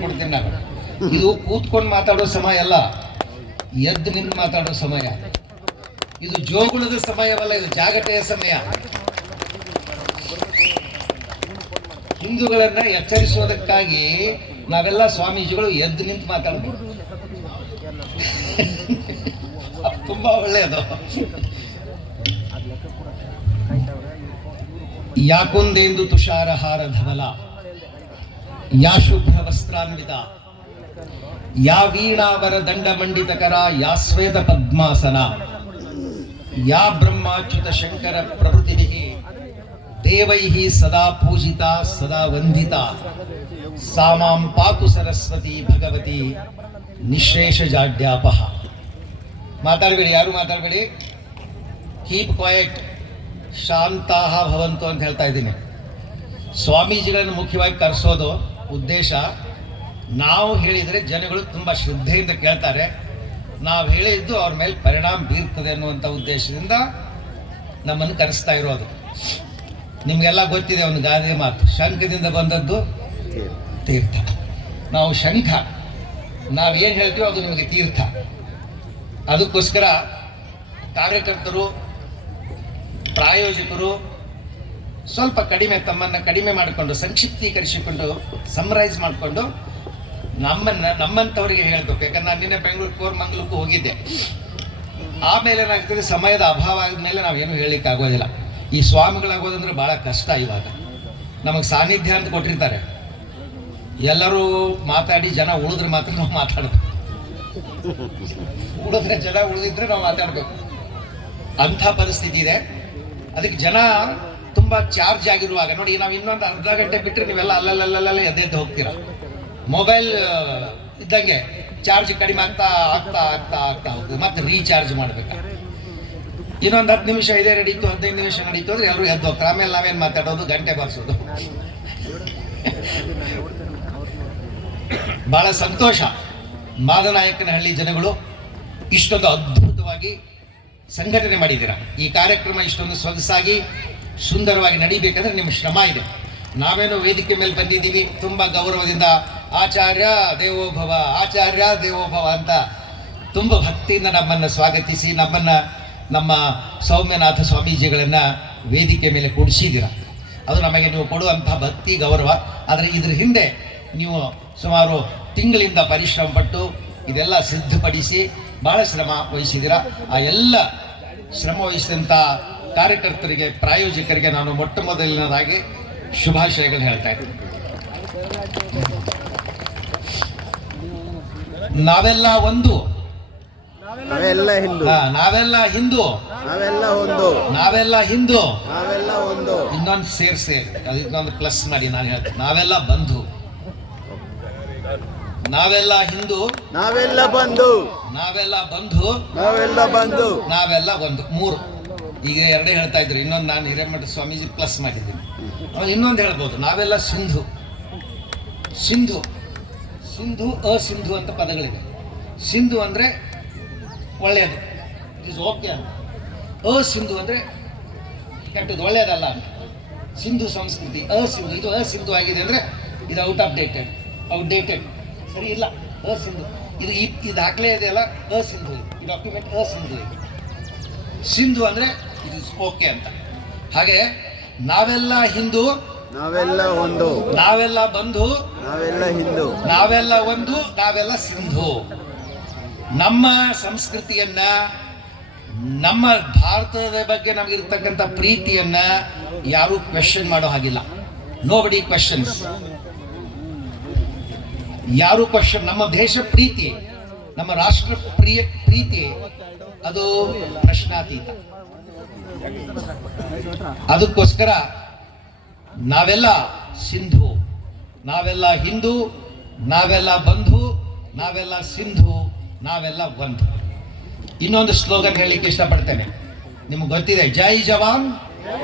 ಕೊಡ್ತೀನಿ ನಾನು. ಇದು ಕೂತ್ಕೊಂಡು ಮಾತಾಡೋ ಸಮಯ ಅಲ್ಲ, ಎದ್ದು ನಿಂತು ಮಾತಾಡೋ ಸಮಯ. ಇದು ಜೋಗುಳದ ಸಮಯವಲ್ಲ, ಇದು ಜಾಗಟೆಯ ಸಮಯ. ಹಿಂದೂಗಳನ್ನ ಎಚ್ಚರಿಸುವುದಕ್ಕಾಗಿ ನಾವೆಲ್ಲ ಸ್ವಾಮೀಜಿಗಳು ಎದ್ದು ನಿಂತು ಮಾತಾಡಬಹುದು. ತುಂಬಾ ಒಳ್ಳೆಯದು. ಯಾಕೊಂದೆಂದು ತುಷಾರಹಾರ ಧವಲ, ಯಾ ಶುಭ್ರ ವಸ್ತ್ರಾನ್ವಿತ, ಯಾ ವೀಣಾವರ ದಂಡ ಮಂಡಿತಕರ, ಯಾ ಸ್ವೇದ ಪದ್ಮಾಸನ, ಯಾ ಬ್ರಹ್ಮಾಚ್ಯುತ ಶಂಕರ ಪ್ರಭೃತಿಭಿಃ ದೇವೈಃ ಸದಾ ಪೂಜಿತಾ ಸದಾ ವಂದಿತಾ, ಸಾ ಮಾಂ ಪಾತು ಸರಸ್ವತಿ ಭಗವತಿ ನಿಶ್ರೇಷ ಜಾಡ್ಯಾಪಹ. ಮಾತಾಡಬೇಡಿ, ಯಾರು ಮಾತಾಡಬೇಡಿ, ಕೀಪ್ ಕ್ವೈಟ್, ಶಾಂತಾಹ ಭವಂತು ಅಂತ ಹೇಳ್ತಾ ಇದ್ದೀನಿ. ಸ್ವಾಮೀಜಿಗಳನ್ನು ಮುಖ್ಯವಾಗಿ ಕರೆಸೋದು ಉದ್ದೇಶ, ನಾವು ಹೇಳಿದರೆ ಜನಗಳು ತುಂಬ ಶ್ರದ್ಧೆಯಿಂದ ಕೇಳ್ತಾರೆ, ನಾವು ಹೇಳಿದ್ದು ಅವ್ರ ಮೇಲೆ ಪರಿಣಾಮ ಬೀರ್ತದೆ ಅನ್ನುವಂಥ ಉದ್ದೇಶದಿಂದ ನಮ್ಮನ್ನು ಕರೆಸ್ತಾ ಇರೋದು. ನಿಮಗೆಲ್ಲ ಗೊತ್ತಿದೆ ಒಂದು ಗಾದೆ ಮಾತು, ಶಂಖದಿಂದ ಬಂದದ್ದು ತೀರ್ಥ. ನಾವು ಶಂಖ, ನಾವೇನು ಹೇಳ್ತೀವೋ ಅದು ನಿಮಗೆ ತೀರ್ಥ. ಅದಕ್ಕೋಸ್ಕರ ಕಾರ್ಯಕರ್ತರು, ಪ್ರಾಯೋಜಕರು ಸ್ವಲ್ಪ ಕಡಿಮೆ, ತಮ್ಮನ್ನು ಕಡಿಮೆ ಮಾಡಿಕೊಂಡು, ಸಂಕ್ಷಿಪ್ತೀಕರಿಸಿಕೊಂಡು, ಸಮರೈಸ್ ಮಾಡಿಕೊಂಡು ನಮ್ಮಂಥವರಿಗೆ ಹೇಳಬೇಕು. ಯಾಕಂದ್ರೆ ನಾನು ನಿನ್ನೆ ಬೆಂಗಳೂರು ಕೋರಮಂಗಲಕ್ಕೂ ಹೋಗಿದ್ದೆ. ಆಮೇಲೆ ಏನಾಗ್ತದೆ, ಸಮಯದ ಅಭಾವ ಆದಮೇಲೆ ನಾವೇನು ಹೇಳಲಿಕ್ಕೆ ಆಗೋದಿಲ್ಲ. ಈ ಸ್ವಾಮಿಗಳಾಗೋದಂದ್ರೆ ಭಾಳ ಕಷ್ಟ. ಇವಾಗ ನಮಗೆ ಸಾನ್ನಿಧ್ಯ ಅಂತ ಕೊಟ್ಟಿರ್ತಾರೆ, ಎಲ್ಲರೂ ಮಾತಾಡಿ ಜನ ಉಳಿದ್ರೆ ಮಾತ್ರ ನಾವು ಮಾತಾಡಬೇಕು, ಉಳಿದ್ರೆ ಜನ ಉಳಿದಿದ್ರೆ ನಾವು ಮಾತಾಡಬೇಕು. ಅಂಥ ಪರಿಸ್ಥಿತಿ ಇದೆ. ಅದಕ್ಕೆ ಜನ ತುಂಬ ಚಾರ್ಜ್ ಆಗಿರುವಾಗ ನೋಡಿ, ನಾವು ಇನ್ನೊಂದು ಅರ್ಧ ಗಂಟೆ ಬಿಟ್ಟರೆ ನೀವೆಲ್ಲ ಅಲ್ಲಲ್ಲಲ್ಲಲ್ಲ ಎದ್ದೆದ್ದು ಹೋಗ್ತೀರ. ಮೊಬೈಲ್ ಇದ್ದಂಗೆ ಚಾರ್ಜ್ ಕಡಿಮೆ ಆಗ್ತಾ ಆಗ್ತಾ ಆಗ್ತಾ ಆಗ್ತಾ ಹೋಗ್ತದೆ, ಮತ್ತೆ ರೀಚಾರ್ಜ್ ಮಾಡಬೇಕು. ಇನ್ನೊಂದು 10 ನಿಮಿಷ ಇದೇ ನಡೀತು, 15 ನಿಮಿಷ ನಡೀತು ಅಂದರೆ ಎಲ್ಲರೂ ಎದ್ದು ಹೋಗ್ತಾರೆ. ಆಮೇಲೆ ನಾವೇನು ಮಾತಾಡೋದು, ಗಂಟೆ ಬಾರಿಸೋದು. ಭಾಳ ಸಂತೋಷ, ಮಾದನಾಯಕನಹಳ್ಳಿ ಜನಗಳು ಇಷ್ಟೊಂದು ಅದ್ಭುತವಾಗಿ ಸಂಘಟನೆ ಮಾಡಿದ್ದೀರಾ. ಈ ಕಾರ್ಯಕ್ರಮ ಇಷ್ಟೊಂದು ಸೊಗಸಾಗಿ ಸುಂದರವಾಗಿ ನಡೀಬೇಕಂದ್ರೆ ನಿಮ್ಮ ಶ್ರಮ ಇದೆ. ನಾವೇನೋ ವೇದಿಕೆ ಮೇಲೆ ಬಂದಿದ್ದೀವಿ ತುಂಬ ಗೌರವದಿಂದ, ಆಚಾರ್ಯ ದೇವೋಭವ, ಆಚಾರ್ಯ ದೇವೋಭವ ಅಂತ ತುಂಬ ಭಕ್ತಿಯಿಂದ ನಮ್ಮನ್ನು ಸ್ವಾಗತಿಸಿ, ನಮ್ಮ ಸೌಮ್ಯನಾಥ ಸ್ವಾಮೀಜಿಗಳನ್ನು ವೇದಿಕೆ ಮೇಲೆ ಕೂಡಿಸಿದ್ದೀರ. ಅದು ನಮಗೆ ನೀವು ಕೊಡುವಂಥ ಭಕ್ತಿ ಗೌರವ. ಆದರೆ ಇದ್ರ ಹಿಂದೆ ನೀವು ಸುಮಾರು ತಿಂಗಳಿಂದ ಪರಿಶ್ರಮ ಪಟ್ಟು ಇದೆಲ್ಲ ಸಿದ್ಧಪಡಿಸಿ ಭಾಳ ಶ್ರಮ ವಹಿಸಿದ್ದೀರ. ಆ ಎಲ್ಲ ಶ್ರಮ ವಹಿಸಿದಂಥ ಕಾರ್ಯಕರ್ತರಿಗೆ, ಪ್ರಾಯೋಜಕರಿಗೆ ನಾನು ಮೊಟ್ಟ ಮೊದಲನೇದಾಗಿ ಶುಭಾಶಯಗಳು ಹೇಳ್ತಾ ಇದ್ದೀನಿ. ನಾವೆಲ್ಲ ಒಂದು, ನಾವೆಲ್ಲ ಹಿಂದೂ, ನಾವೆಲ್ಲ ಹಿಂದೂ, ನಾವೆಲ್ಲ ಒಂದು, ನಾವೆಲ್ಲ ಹಿಂದೂ, ನಾವೆಲ್ಲ ಒಂದು. ಇನ್ನೊಂದು ಸೇರಿಸಿ ಇನ್ನೊಂದು ಪ್ಲಸ್ ಮಾಡಿ ನಾನು ಹೇಳ್ತೀನಿ, ನಾವೆಲ್ಲ ಬಂಧು. ನಾವೆಲ್ಲ ಹಿಂದೂ, ನಾವೆಲ್ಲ ಬಂಧು, ನಾವೆಲ್ಲ ಬಂಧು, ನಾವೆಲ್ಲ ಬಂಧು, ನಾವೆಲ್ಲ ಒಂದು. 3 ಈಗ 2 ಹೇಳ್ತಾ ಇದ್ರು, ಇನ್ನೊಂದು ನಾನು ಹಿರೇಮಠ ಸ್ವಾಮೀಜಿ ಪ್ಲಸ್ ಮಾಡಿದ್ದೀನಿ. ಇನ್ನೊಂದು ಹೇಳ್ಬೋದು, ನಾವೆಲ್ಲ ಸಿಂಧು. ಸಿಂಧು, ಸಿಂಧು, ಅಸಿಂಧು ಅಂತ ಪದಗಳಿವೆ. ಸಿಂಧು ಅಂದರೆ ಒಳ್ಳೆಯದು, ಇಟ್ ಇಸ್ ಓಕೆ ಅಂತ. ಅಸಿಂಧು ಅಂದರೆ ಕೆಟ್ಟದ್ದು, ಒಳ್ಳೆಯದಲ್ಲ ಅಂತ. ಸಿಂಧು ಸಂಸ್ಕೃತಿ, ಅಸಿಂಧು, ಇದು ಅಸಿಂಧು ಆಗಿದೆ ಅಂದರೆ ಇದು ಔಟ್ಡೇಟೆಡ್, ಸರಿ ಇಲ್ಲ. ಅಸಿಂಧು ಇದು ಈ ದಾಖಲೆ ಇದೆಯಲ್ಲ, ಅಸಿಂಧು, ಈ ಡಾಕ್ಯುಮೆಂಟ್ ಅಸಿಂಧು. ಸಿಂಧು ಅಂದರೆ ಇಟ್ ಇಸ್ ಓಕೆ ಅಂತ. ಹಾಗೆ ನಾವೆಲ್ಲ ಹಿಂದೂ, ನಾವೆಲ್ಲ ಒಂದು, ನಾವೆಲ್ಲ ಬಂಧು, ನಾವೆಲ್ಲ ಹಿಂದೂ, ನಾವೆಲ್ಲ ಒಂದು, ನಾವೆಲ್ಲ ಸಿಂಧು. ನಮ್ಮ ಸಂಸ್ಕೃತಿಯನ್ನ, ನಮ್ಮ ಭಾರತದ ಬಗ್ಗೆ ನಮಗಿರ್ತಕ್ಕಂಥ ಪ್ರೀತಿಯನ್ನ ಯಾರೂ ಕ್ವೆಶ್ಚನ್ ಮಾಡೋ ಹಾಗಿಲ್ಲ. ನೋಬಡಿ ಕ್ವೆಶ್ಚನ್ಸ್, ಯಾರು ಕ್ವೆಶ್ಚನ್. ನಮ್ಮ ದೇಶ ಪ್ರೀತಿ, ನಮ್ಮ ರಾಷ್ಟ್ರ ಪ್ರೀತಿ ಅದು ಪ್ರಶ್ನಾತೀತ. ಅದಕ್ಕೋಸ್ಕರ ನಾವೆಲ್ಲ ಸಿಂಧು, ನಾವೆಲ್ಲ ಹಿಂದೂ, ನಾವೆಲ್ಲ ಬಂಧು, ನಾವೆಲ್ಲ ಸಿಂಧು, ನಾವೆಲ್ಲ ಒಂದು. ಇನ್ನೊಂದು ಸ್ಲೋಗನ್ ಹೇಳಲಿಕ್ಕೆ ಇಷ್ಟಪಡ್ತೇನೆ, ನಿಮ್ಗೆ ಗೊತ್ತಿದೆ, ಜೈ ಜವಾನ್,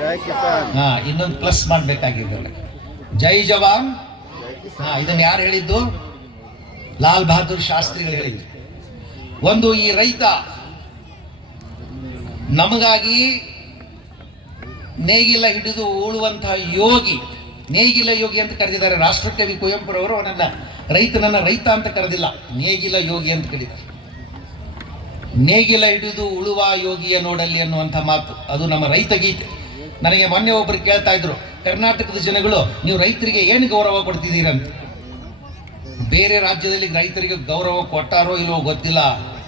ಜೈ ಕಿಸಾನ್. ಇನ್ನೊಂದು ಪ್ಲಸ್ ಮಾಡಬೇಕಾಗಿದೆ, ಜೈ ಜವಾನ್. ಇದನ್ನು ಯಾರು ಹೇಳಿದ್ದು? ಲಾಲ್ ಬಹದ್ದೂರ್ ಶಾಸ್ತ್ರಿಗಳು ಹೇಳಿದ್ದು. ಒಂದು, ಈ ರೈತ ನಮಗಾಗಿ ನೇಗಿಲ ಹಿಡಿದು ಉಳುವಂತಹ ಯೋಗಿ, ನೇಗಿಲ ಯೋಗಿ ಅಂತ ಕರೆದಿದ್ದಾರೆ. ರಾಷ್ಟ್ರಕವಿ ಕುವೆಂಪುರವರು ಅವನನ್ನ ರೈತನನ್ನ ರೈತ ಅಂತ ಕರೆದಿಲ್ಲ, ನೇಗಿಲ ಯೋಗಿ ಅಂತ ಕರೀತಾರೆ. ನೇಗಿಲ ಹಿಡಿದು ಉಳುವ ಯೋಗಿಯ ನೋಡಲ್ಲಿ ಅನ್ನುವಂಥ ಮಾತು, ಅದು ನಮ್ಮ ರೈತ ಗೀತೆ. ನನಗೆ ಮೊನ್ನೆ ಒಬ್ಬರು ಕೇಳ್ತಾ ಇದ್ರು, ಕರ್ನಾಟಕದ ಜನಗಳು ನೀವು ರೈತರಿಗೆ ಏನು ಗೌರವ ಕೊಡ್ತಿದ್ದೀರಂತ. ಬೇರೆ ರಾಜ್ಯದಲ್ಲಿ ರೈತರಿಗೆ ಗೌರವ ಕೊಟ್ಟಾರೋ ಇಲ್ವೋ ಗೊತ್ತಿಲ್ಲ,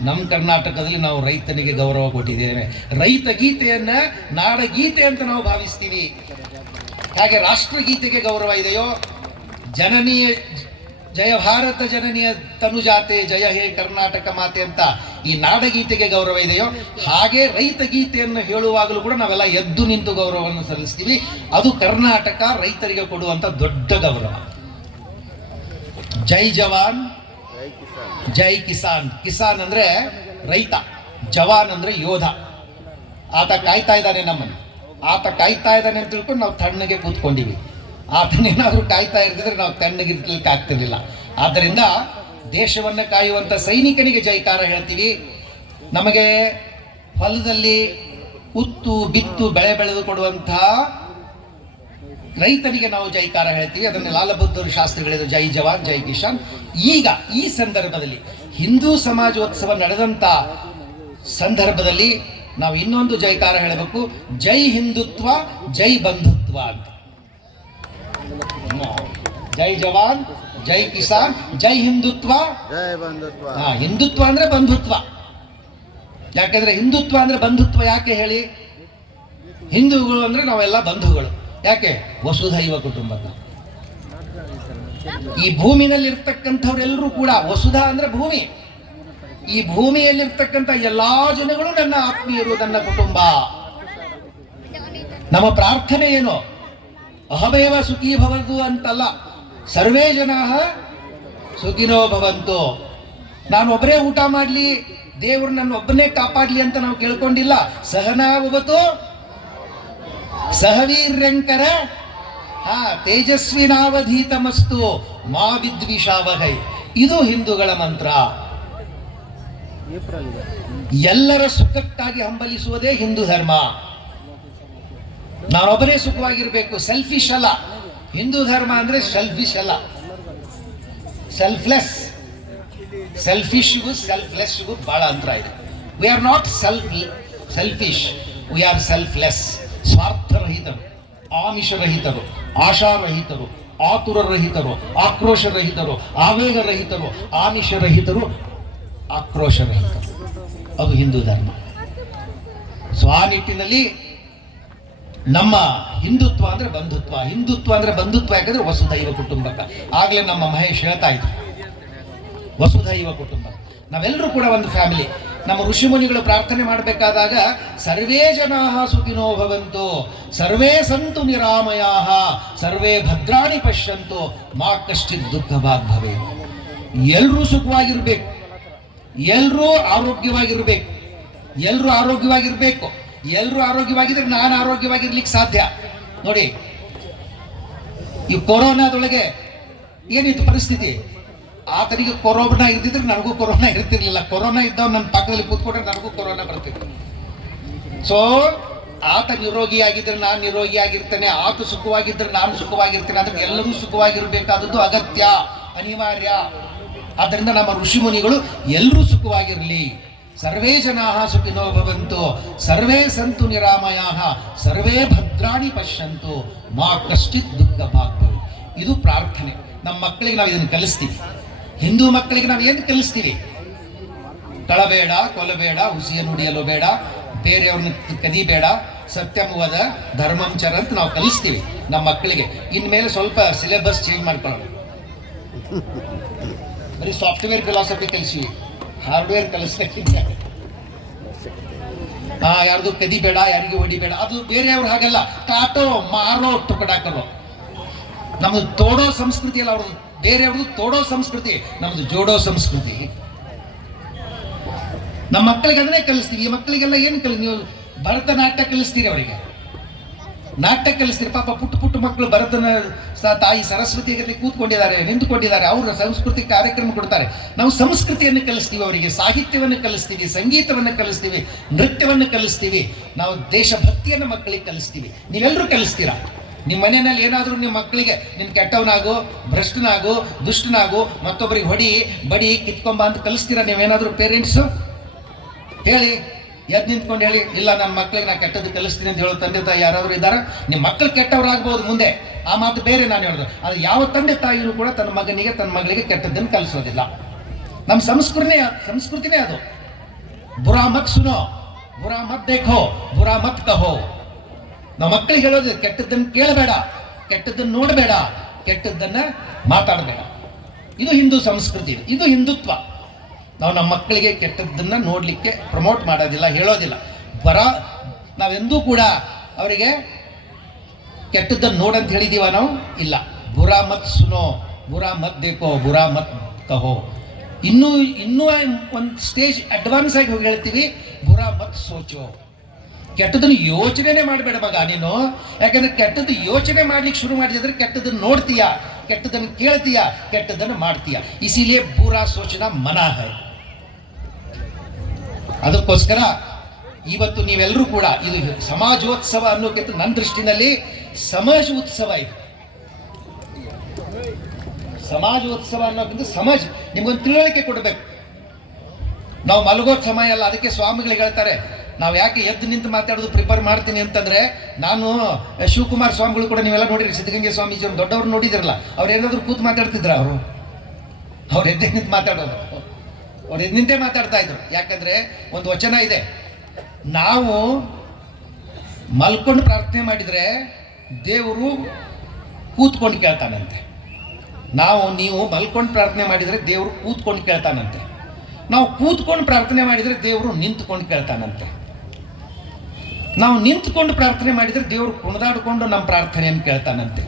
ನಮ್ಮ ಕರ್ನಾಟಕದಲ್ಲಿ ನಾವು ರೈತನಿಗೆ ಗೌರವ ಕೊಟ್ಟಿದ್ದೇವೆ. ರೈತ ಗೀತೆಯನ್ನ ನಾಡಗೀತೆ ಅಂತ ನಾವು ಭಾವಿಸ್ತೀವಿ. ಹಾಗೆ ರಾಷ್ಟ್ರಗೀತೆಗೆ ಗೌರವ ಇದೆಯೋ, ಜನನೀಯ ಜಯ ಭಾರತ ಜನನಿಯ ತನುಜಾತೆ ಜಯ ಹೇ ಕರ್ನಾಟಕ ಮಾತೆ ಅಂತ ಈ ನಾಡಗೀತೆಗೆ ಗೌರವ ಇದೆಯೋ, ಹಾಗೆ ರೈತ ಗೀತೆಯನ್ನು ಹೇಳುವಾಗಲೂ ಕೂಡ ನಾವೆಲ್ಲ ಎದ್ದು ನಿಂತು ಗೌರವವನ್ನು ಸಲ್ಲಿಸ್ತೀವಿ. ಅದು ಕರ್ನಾಟಕ ರೈತರಿಗೆ ಕೊಡುವಂತ ದೊಡ್ಡ ಗೌರವ. ಜೈ ಜವಾನ್ ಜೈ ಕಿಸಾನ್. ಜೈ ಕಿಸಾನ್. ಕಿಸಾನ್ ಅಂದ್ರೆ ರೈತ, ಜವಾನ್ ಅಂದ್ರೆ ಯೋಧ. ಆತ ಕಾಯ್ತಾ ಇದ್ದಾನೆ ನಮ್ಮನ್ನು, ಆತ ಕಾಯ್ತಾ ಇದ್ದಾನೆ ಅಂತ ತಿಳ್ಕೊಂಡು ನಾವು ತಣ್ಣಗೆ ಕೂತ್ಕೊಂಡಿವಿ. ಆತನೇನಾದ್ರೂ ಕಾಯ್ತಾ ಇರ್ತಿದ್ರೆ ನಾವು ತಣ್ಣಗಿರ್ಲಿಕ್ಕೆ ಆಗ್ತಿರ್ಲಿಲ್ಲ. ಆದ್ದರಿಂದ ದೇಶವನ್ನ ಕಾಯುವಂತ ಸೈನಿಕನಿಗೆ ಜೈಕಾರ ಹೇಳ್ತೀವಿ. ನಮಗೆ ಹೊಲದಲ್ಲಿ ಉತ್ತು ಬಿತ್ತು ಬೆಳೆ ಬೆಳೆದು ಕೊಡುವಂತಹ ರೈತನಿಗೆ ನಾವು ಜೈಕಾರ ಹೇಳ್ತೀವಿ. ಅದನ್ನು ಲಾಲ ಬಹದ್ದೂರ್ ಶಾಸ್ತ್ರಿಗಳಿದ್ರು, ಜೈ ಜವಾನ್ ಜೈ ಕಿಸಾನ್. ಈಗ ಈ ಸಂದರ್ಭದಲ್ಲಿ ಹಿಂದೂ ಸಮಾಜೋತ್ಸವ ನಡೆದಂತ ಸಂದರ್ಭದಲ್ಲಿ ನಾವು ಇನ್ನೊಂದು ಜೈಕಾರ ಹೇಳಬೇಕು, ಜೈ ಹಿಂದುತ್ವ ಜೈ ಬಂಧುತ್ವ ಅಂತ. ಜೈ ಜವಾನ್ ಜೈ ಕಿಸಾನ್ ಜೈ ಹಿಂದುತ್ವ ಜೈ ಬಂಧುತ್ವ. ಹಿಂದುತ್ವ ಅಂದ್ರೆ ಬಂಧುತ್ವ. ಯಾಕೆಂದ್ರೆ ಹಿಂದುತ್ವ ಅಂದ್ರೆ ಬಂಧುತ್ವ ಯಾಕೆ ಹೇಳಿ? ಹಿಂದೂಗಳು ಅಂದ್ರೆ ನಾವೆಲ್ಲ ಬಂಧುಗಳು. ಯಾಕೆ? ವಸುಧೈವ ಕುಟುಂಬಕ. ಈ ಭೂಮಿನಲ್ಲಿರ್ತಕ್ಕಂಥವ್ರೆಲ್ಲರೂ ಕೂಡ, ವಸುಧ ಅಂದ್ರೆ ಭೂಮಿ, ಈ ಭೂಮಿಯಲ್ಲಿರ್ತಕ್ಕಂಥ ಎಲ್ಲಾ ಜನಗಳು ನನ್ನ ಆತ್ಮೀಯರು, ನನ್ನ ಕುಟುಂಬ. ನಮ್ಮ ಪ್ರಾರ್ಥನೆ ಏನು? ಅಹಮೇವ ಸುಖೀ ಭವಂತು ಅಂತಲ್ಲ, ಸರ್ವೇ ಜನಾ ಸುಖಿನೋ ಭವಂತು. ನಾನು ಒಬ್ಬರೇ ಊಟ ಮಾಡ್ಲಿ, ದೇವರು ನನ್ನ ಒಬ್ಬನೇ ಕಾಪಾಡ್ಲಿ ಅಂತ ನಾವು ಕೇಳ್ಕೊಂಡಿಲ್ಲ. ಸಹನಾವವತು ಸಹವೀರ್ಯಂಕರ ತೇಜಸ್ವಿನಾವಧೀತಮಸ್ತು ಮಾ ವಿದ್ವಿಷಾವಹೈ. ಇದು ಹಿಂದೂಗಳ ಮಂತ್ರ. ಎಲ್ಲರ ಸುಖಕ್ಕಾಗಿ ಹಂಬಲಿಸುವುದೇ ಹಿಂದೂ ಧರ್ಮ. ನಾನೊಬ್ಬನೇ ಸುಖವಾಗಿರ್ಬೇಕು, ಸೆಲ್ಫಿಶ್ ಅಲ್ಲ. ಹಿಂದೂ ಧರ್ಮ ಅಂದ್ರೆ ಸೆಲ್ಫಿಶ್ ಅಲ್ಲ, ಸೆಲ್ಫ್ಲೆಸ್. ಸೆಲ್ಫಿಶ್ಗೂ ಸೆಲ್ಫ್ಲೆಸ್ಗೂ ಬಹಳ ಅಂತರ ಇದೆ. We are not selfish, we are selfless. ಸ್ವಾರ್ಥರಹಿತರು, ಆಮಿಷರಹಿತರು, ಆಶಾರಹಿತರು, ಆತುರರಹಿತರು, ಆಕ್ರೋಶರಹಿತರು, ಆವೇಗರಹಿತರು, ಆಮಿಷರಹಿತರು, ಆಕ್ರೋಶರಹಿತರು. ಅದು ಹಿಂದೂ ಧರ್ಮ. ಸೊ ಆ ನಿಟ್ಟಿನಲ್ಲಿ ನಮ್ಮ ಹಿಂದುತ್ವ ಅಂದ್ರೆ ಬಂಧುತ್ವ. ಹಿಂದುತ್ವ ಅಂದ್ರೆ ಬಂಧುತ್ವ ಯಾಕಂದ್ರೆ ವಸುಧೈವ ಕುಟುಂಬಕ. ಆಗ್ಲೇ ನಮ್ಮ ಮಹೇಶ್ ಹೇಳ್ತಾ ಇದ್ರು, ವಸುಧೈವ ಕುಟುಂಬ. ನಾವೆಲ್ಲರೂ ಕೂಡ ಒಂದು ಫ್ಯಾಮಿಲಿ. ನಮ್ಮ ಋಷಿಮುನಿಗಳು ಪ್ರಾರ್ಥನೆ ಮಾಡಬೇಕಾದಾಗ ಸರ್ವೇ ಜನಾ ಸುಖಿನೋ ಭವಂತು, ಸರ್ವೇ ಸಂತು ನಿರಾಮಯಾಃ, ಸರ್ವೇ ಭದ್ರಾಣಿ ಪಶ್ಯಂತು, ಮಾ ಕಶ್ಚಿತ್ ದುಃಖ ಭಾಗ್ ಭವೆ. ಎಲ್ಲರೂ ಸುಖವಾಗಿರ್ಬೇಕು, ಎಲ್ಲರೂ ಆರೋಗ್ಯವಾಗಿರ್ಬೇಕು, ಎಲ್ಲರೂ ಆರೋಗ್ಯವಾಗಿರ್ಬೇಕು. ಎಲ್ಲರೂ ಆರೋಗ್ಯವಾಗಿದ್ರೆ ನಾನು ಆರೋಗ್ಯವಾಗಿರ್ಲಿಕ್ಕೆ ಸಾಧ್ಯ. ನೋಡಿ, ಈ ಕೊರೋನಾದೊಳಗೆ ಏನಿತ್ತು ಪರಿಸ್ಥಿತಿ? ಆತನಿಗೆ ಕೊರೋನಾ ಇರ್ತಿದ್ರೆ ನನಗೂ ಕೊರೋನಾ ಇರ್ತಿರ್ಲಿಲ್ಲ. ಕೊರೋನಾ ಇದ್ದವ್ ನನ್ನ ಪಕ್ಕದಲ್ಲಿ ಕೂತ್ಕೊಂಡ್ರೆ ನನಗೂ ಕೊರೋನಾ ಬರ್ತಿತ್ತು. ಸೊ ಆತ ನಿರೋಗಿಯಾಗಿದ್ರೆ ನಾನು ನಿರೋಗಿಯಾಗಿರ್ತೇನೆ, ಆತ ಸುಖವಾಗಿದ್ರೆ ನಾನು ಸುಖವಾಗಿರ್ತೇನೆ. ಅದಕ್ಕೆ ಎಲ್ಲರೂ ಸುಖವಾಗಿರ್ಬೇಕಾದದ್ದು ಅಗತ್ಯ, ಅನಿವಾರ್ಯ. ಆದ್ದರಿಂದ ನಮ್ಮ ಋಷಿ ಮುನಿಗಳು ಎಲ್ಲರೂ ಸುಖವಾಗಿರಲಿ. ಸರ್ವೇ ಜನಾ ಸುಖಿನೋ ಭವಂತು, ಸರ್ವೇ ಸಂತು ನಿರಾಮಯಾಃ, ಸರ್ವೇ ಭದ್ರಾಣಿ ಪಶ್ಯಂತು, ಮಾ ಕಶ್ಚಿತ್ ದುಃಖ ಭಾಗ್ ಭವೆ. ಇದು ಪ್ರಾರ್ಥನೆ. ನಮ್ಮ ಮಕ್ಕಳಿಗೆ ನಾವು ಇದನ್ನು ಕಲಿಸ್ತೀವಿ. ಹಿಂದೂ ಮಕ್ಕಳಿಗೆ ನಾವು ಏನು ಕಲಿಸ್ತೀವಿ? ಕಳಬೇಡ, ಕೊಲಬೇಡ, ಹುಸಿಯ ನುಡಿಯಲು ಬೇಡ, ಬೇರೆಯವ್ರನ್ನ ಕದಿಬೇಡ, ಸತ್ಯಮುವದ ಧರ್ಮಂಚರ ಅಂತ ನಾವು ಕಲಿಸ್ತೀವಿ ನಮ್ಮ ಮಕ್ಕಳಿಗೆ. ಇನ್ಮೇಲೆ ಸ್ವಲ್ಪ ಸಿಲೆಬಸ್ ಚೇಂಜ್ ಮಾಡ್ಕೊಳ್ಳೋಣ. ಬರೀ ಸಾಫ್ಟ್ವೇರ್ ಫಿಲಾಸಫಿ ಕಲಿಸಿವಿ, ಹಾರ್ಡ್ವೇರ್ ಕಲಿಸ್ಬೇಕಿಲ್ಲ. ಯಾರ್ದು ಕದಿಬೇಡ, ಯಾರಿಗೂ ಹೊಡಿಬೇಡ, ಅದು ಬೇರೆಯವ್ರು ಹಾಗಲ್ಲ. ಕಾಟೋ ಮಾರೋ ಟುಕಡಾಕರು. ನಮ್ದು ತೋಡೋ ಸಂಸ್ಕೃತಿ ಅಲ್ಲ ಅವ್ರದ್ದು, ಬೇರೆಯವ್ರದ್ದು ತೋಡೋ ಸಂಸ್ಕೃತಿ, ನಮ್ದು ಜೋಡೋ ಸಂಸ್ಕೃತಿ. ನಮ್ಮ ಮಕ್ಕಳಿಗೆ ಅದನ್ನೇ ಕಲಿಸ್ತೀವಿ. ಈ ಮಕ್ಕಳಿಗೆಲ್ಲ ಏನು ನೀವು ಭರತನಾಟ್ಯ ಕಲಿಸ್ತೀರಿ, ಅವರಿಗೆ ನಾಟ್ಯ ಕಲಿಸ್ತೀರಿ. ಪಾಪ ಪುಟ್ಟ ಪುಟ್ಟ ಮಕ್ಕಳು ಭರತನ ತಾಯಿ ಸರಸ್ವತಿಯಲ್ಲಿ ಕೂತ್ಕೊಂಡಿದ್ದಾರೆ, ನಿಂತುಕೊಂಡಿದ್ದಾರೆ, ಅವರು ಸಾಂಸ್ಕೃತಿಕ ಕಾರ್ಯಕ್ರಮ ಕೊಡ್ತಾರೆ. ನಾವು ಸಂಸ್ಕೃತಿಯನ್ನು ಕಲಿಸ್ತೀವಿ ಅವರಿಗೆ, ಸಾಹಿತ್ಯವನ್ನು ಕಲಿಸ್ತೀವಿ, ಸಂಗೀತವನ್ನು ಕಲಿಸ್ತೀವಿ, ನೃತ್ಯವನ್ನು ಕಲಿಸ್ತೀವಿ, ನಾವು ದೇಶಭಕ್ತಿಯನ್ನು ಮಕ್ಕಳಿಗೆ ಕಲಿಸ್ತೀವಿ. ನೀವೆಲ್ಲರೂ ಕಲಿಸ್ತೀರಾ? ನಿಮ್ಮ ಮನೆಯಲ್ಲಿ ಏನಾದರೂ ನಿಮ್ಮ ಮಕ್ಕಳಿಗೆ ನಿನ್ನ ಕೆಟ್ಟವನಾಗು, ಭ್ರಷ್ಟನಾಗು, ದುಷ್ಟನಾಗು, ಮತ್ತೊಬ್ಬರಿಗೆ ಹೊಡಿ, ಬಡಿ, ಕಿತ್ಕೊಂಬ ಅಂತ ಕಲಿಸ್ತೀರಾ ನೀವೇನಾದರೂ ಪೇರೆಂಟ್ಸು? ಹೇಳಿ, ಎದ್ದು ನಿಂತ್ಕೊಂಡು ಹೇಳಿ, ಇಲ್ಲ ನನ್ನ ಮಕ್ಕಳಿಗೆ ನಾನು ಕೆಟ್ಟದ್ದು ಕಲಿಸ್ತೀನಿ ಅಂತ ಹೇಳೋ ತಂದೆ ತಾಯಿ ಯಾರಾದರೂ ಇದ್ದಾರೆ? ನಿಮ್ಮ ಮಕ್ಕಳು ಕೆಟ್ಟವರಾಗ್ಬೋದು ಮುಂದೆ, ಆ ಮಾತು ಬೇರೆ. ನಾನು ಹೇಳೋದು ಅದು ಯಾವ ತಂದೆ ತಾಯಿಯೂ ಕೂಡ ತನ್ನ ಮಗನಿಗೆ ತನ್ನ ಮಗಳಿಗೆ ಕೆಟ್ಟದ್ದನ್ನು ಕಲಿಸೋದಿಲ್ಲ. ನಮ್ಮ ಸಂಸ್ಕೃತಿನೇ ಅದು. ಬುರಾ ಮತ್ ಸುನೋ, ಬುರಾ ಮತ್ ದೇಖೋ, ಬುರಾ ಮತ್ ಕಹೋ. ನಾವು ಮಕ್ಕಳಿಗೆ ಹೇಳೋದು ಕೆಟ್ಟದ್ದನ್ನು ಕೇಳಬೇಡ, ಕೆಟ್ಟದ್ದನ್ನು ನೋಡಬೇಡ, ಕೆಟ್ಟದ್ದನ್ನು ಮಾತಾಡಬೇಡ. ಇದು ಹಿಂದೂ ಸಂಸ್ಕೃತಿ, ಇದು ಹಿಂದುತ್ವ. ನಾವು ನಮ್ಮ ಮಕ್ಕಳಿಗೆ ಕೆಟ್ಟದ್ದನ್ನು ನೋಡಲಿಕ್ಕೆ ಪ್ರಮೋಟ್ ಮಾಡೋದಿಲ್ಲ, ಹೇಳೋದಿಲ್ಲ. ನಾವೆಂದೂ ಕೂಡ ಅವರಿಗೆ ಕೆಟ್ಟದ್ದನ್ನು ನೋಡಂತ ಹೇಳಿದೀವ ನಾವು? ಇಲ್ಲ. ಬುರಾ ಮತ್ ಸುನೋ, ಬುರಾ ಮತ್ ದೇಖೋ, ಬುರಾ ಮತ್ ಕಹೋ. ಇನ್ನೂ ಒಂದು ಸ್ಟೇಜ್ ಅಡ್ವಾನ್ಸ್ ಆಗಿ ಹೋಗಿ ಹೇಳ್ತೀವಿ, ಬುರಾ ಮತ್ ಸೋಚೋ. ಕೆಟ್ಟದನ್ನು ಯೋಚನೆ ಮಾಡಬೇಡ ಮಗ ನೀನು. ಯಾಕಂದ್ರೆ ಕೆಟ್ಟದ್ದು ಯೋಚನೆ ಮಾಡ್ಲಿಕ್ಕೆ ಶುರು ಮಾಡಿದ್ರೆ ಕೆಟ್ಟದನ್ನು ನೋಡ್ತೀಯ, ಕೆಟ್ಟದನ್ನು ಕೇಳ್ತೀಯ, ಕೆಟ್ಟದನ್ನು ಮಾಡ್ತೀಯ. ಇಸಿಲಿಯೇ ಬುರಾ ಸೋಚನಾ ಮನಾ ಹೈ. ಅದಕ್ಕೋಸ್ಕರ ಇವತ್ತು ನೀವೆಲ್ಲರೂ ಕೂಡ ಇದು ಸಮಾಜೋತ್ಸವ ಅನ್ನೋಕ್ಕಿಂತ ನನ್ನ ದೃಷ್ಟಿನಲ್ಲಿ ಸಮಾಜ ಉತ್ಸವ ಇದು. ಸಮಾಜೋತ್ಸವ ಅನ್ನೋಕ್ಕಿಂತ ಸಮಾಜ ನಿಮ್ಗೊಂದು ತಿಳುವಳಿಕೆ ಕೊಡಬೇಕು. ನಾವು ಮಲಗೋ ಸಮಯ ಅಲ್ಲ. ಅದಕ್ಕೆ ಸ್ವಾಮಿಗಳಿಗೆ ಹೇಳ್ತಾರೆ, ನಾವು ಯಾಕೆ ಎದ್ದು ನಿಂತು ಮಾತಾಡೋದು ಪ್ರಿಪೇರ್ ಮಾಡ್ತೀನಿ ಅಂತಂದರೆ, ನಾನು ಶಿವಕುಮಾರ್ ಸ್ವಾಮಿಗಳು ಕೂಡ ನೀವೆಲ್ಲ ನೋಡಿರಿ, ಸಿದ್ಧಗಂಗೆ ಸ್ವಾಮೀಜಿ ದೊಡ್ಡವ್ರು ನೋಡಿದಿರಲ್ಲ, ಅವ್ರು ಏನಾದರೂ ಕೂತು ಮಾತಾಡ್ತಿದ್ರ? ಅವ್ರು ಎದ್ದೇ ನಿಂತು ಮಾತಾಡೋದು, ಅವ್ರು ಎದ್ದು ನಿಂತೇ ಮಾತಾಡ್ತಾ ಇದ್ರು. ಯಾಕಂದರೆ ಒಂದು ವಚನ ಇದೆ, ನಾವು ಮಲ್ಕೊಂಡು ಪ್ರಾರ್ಥನೆ ಮಾಡಿದರೆ ದೇವರು ಕೂತ್ಕೊಂಡು ಕೇಳ್ತಾನಂತೆ. ನೀವು ಮಲ್ಕೊಂಡು ಪ್ರಾರ್ಥನೆ ಮಾಡಿದರೆ ದೇವರು ಕೂತ್ಕೊಂಡು ಕೇಳ್ತಾನಂತೆ. ನಾವು ಕೂತ್ಕೊಂಡು ಪ್ರಾರ್ಥನೆ ಮಾಡಿದರೆ ದೇವರು ನಿಂತ್ಕೊಂಡು ಕೇಳ್ತಾನಂತೆ. ನಾವು ನಿಂತ್ಕೊಂಡು ಪ್ರಾರ್ಥನೆ ಮಾಡಿದರೆ ದೇವರು ಕುಣಿದಾಡಿಕೊಂಡು ನಮ್ಮ ಪ್ರಾರ್ಥನೆಯನ್ನು ಕೇಳ್ತಾನಂತೆ.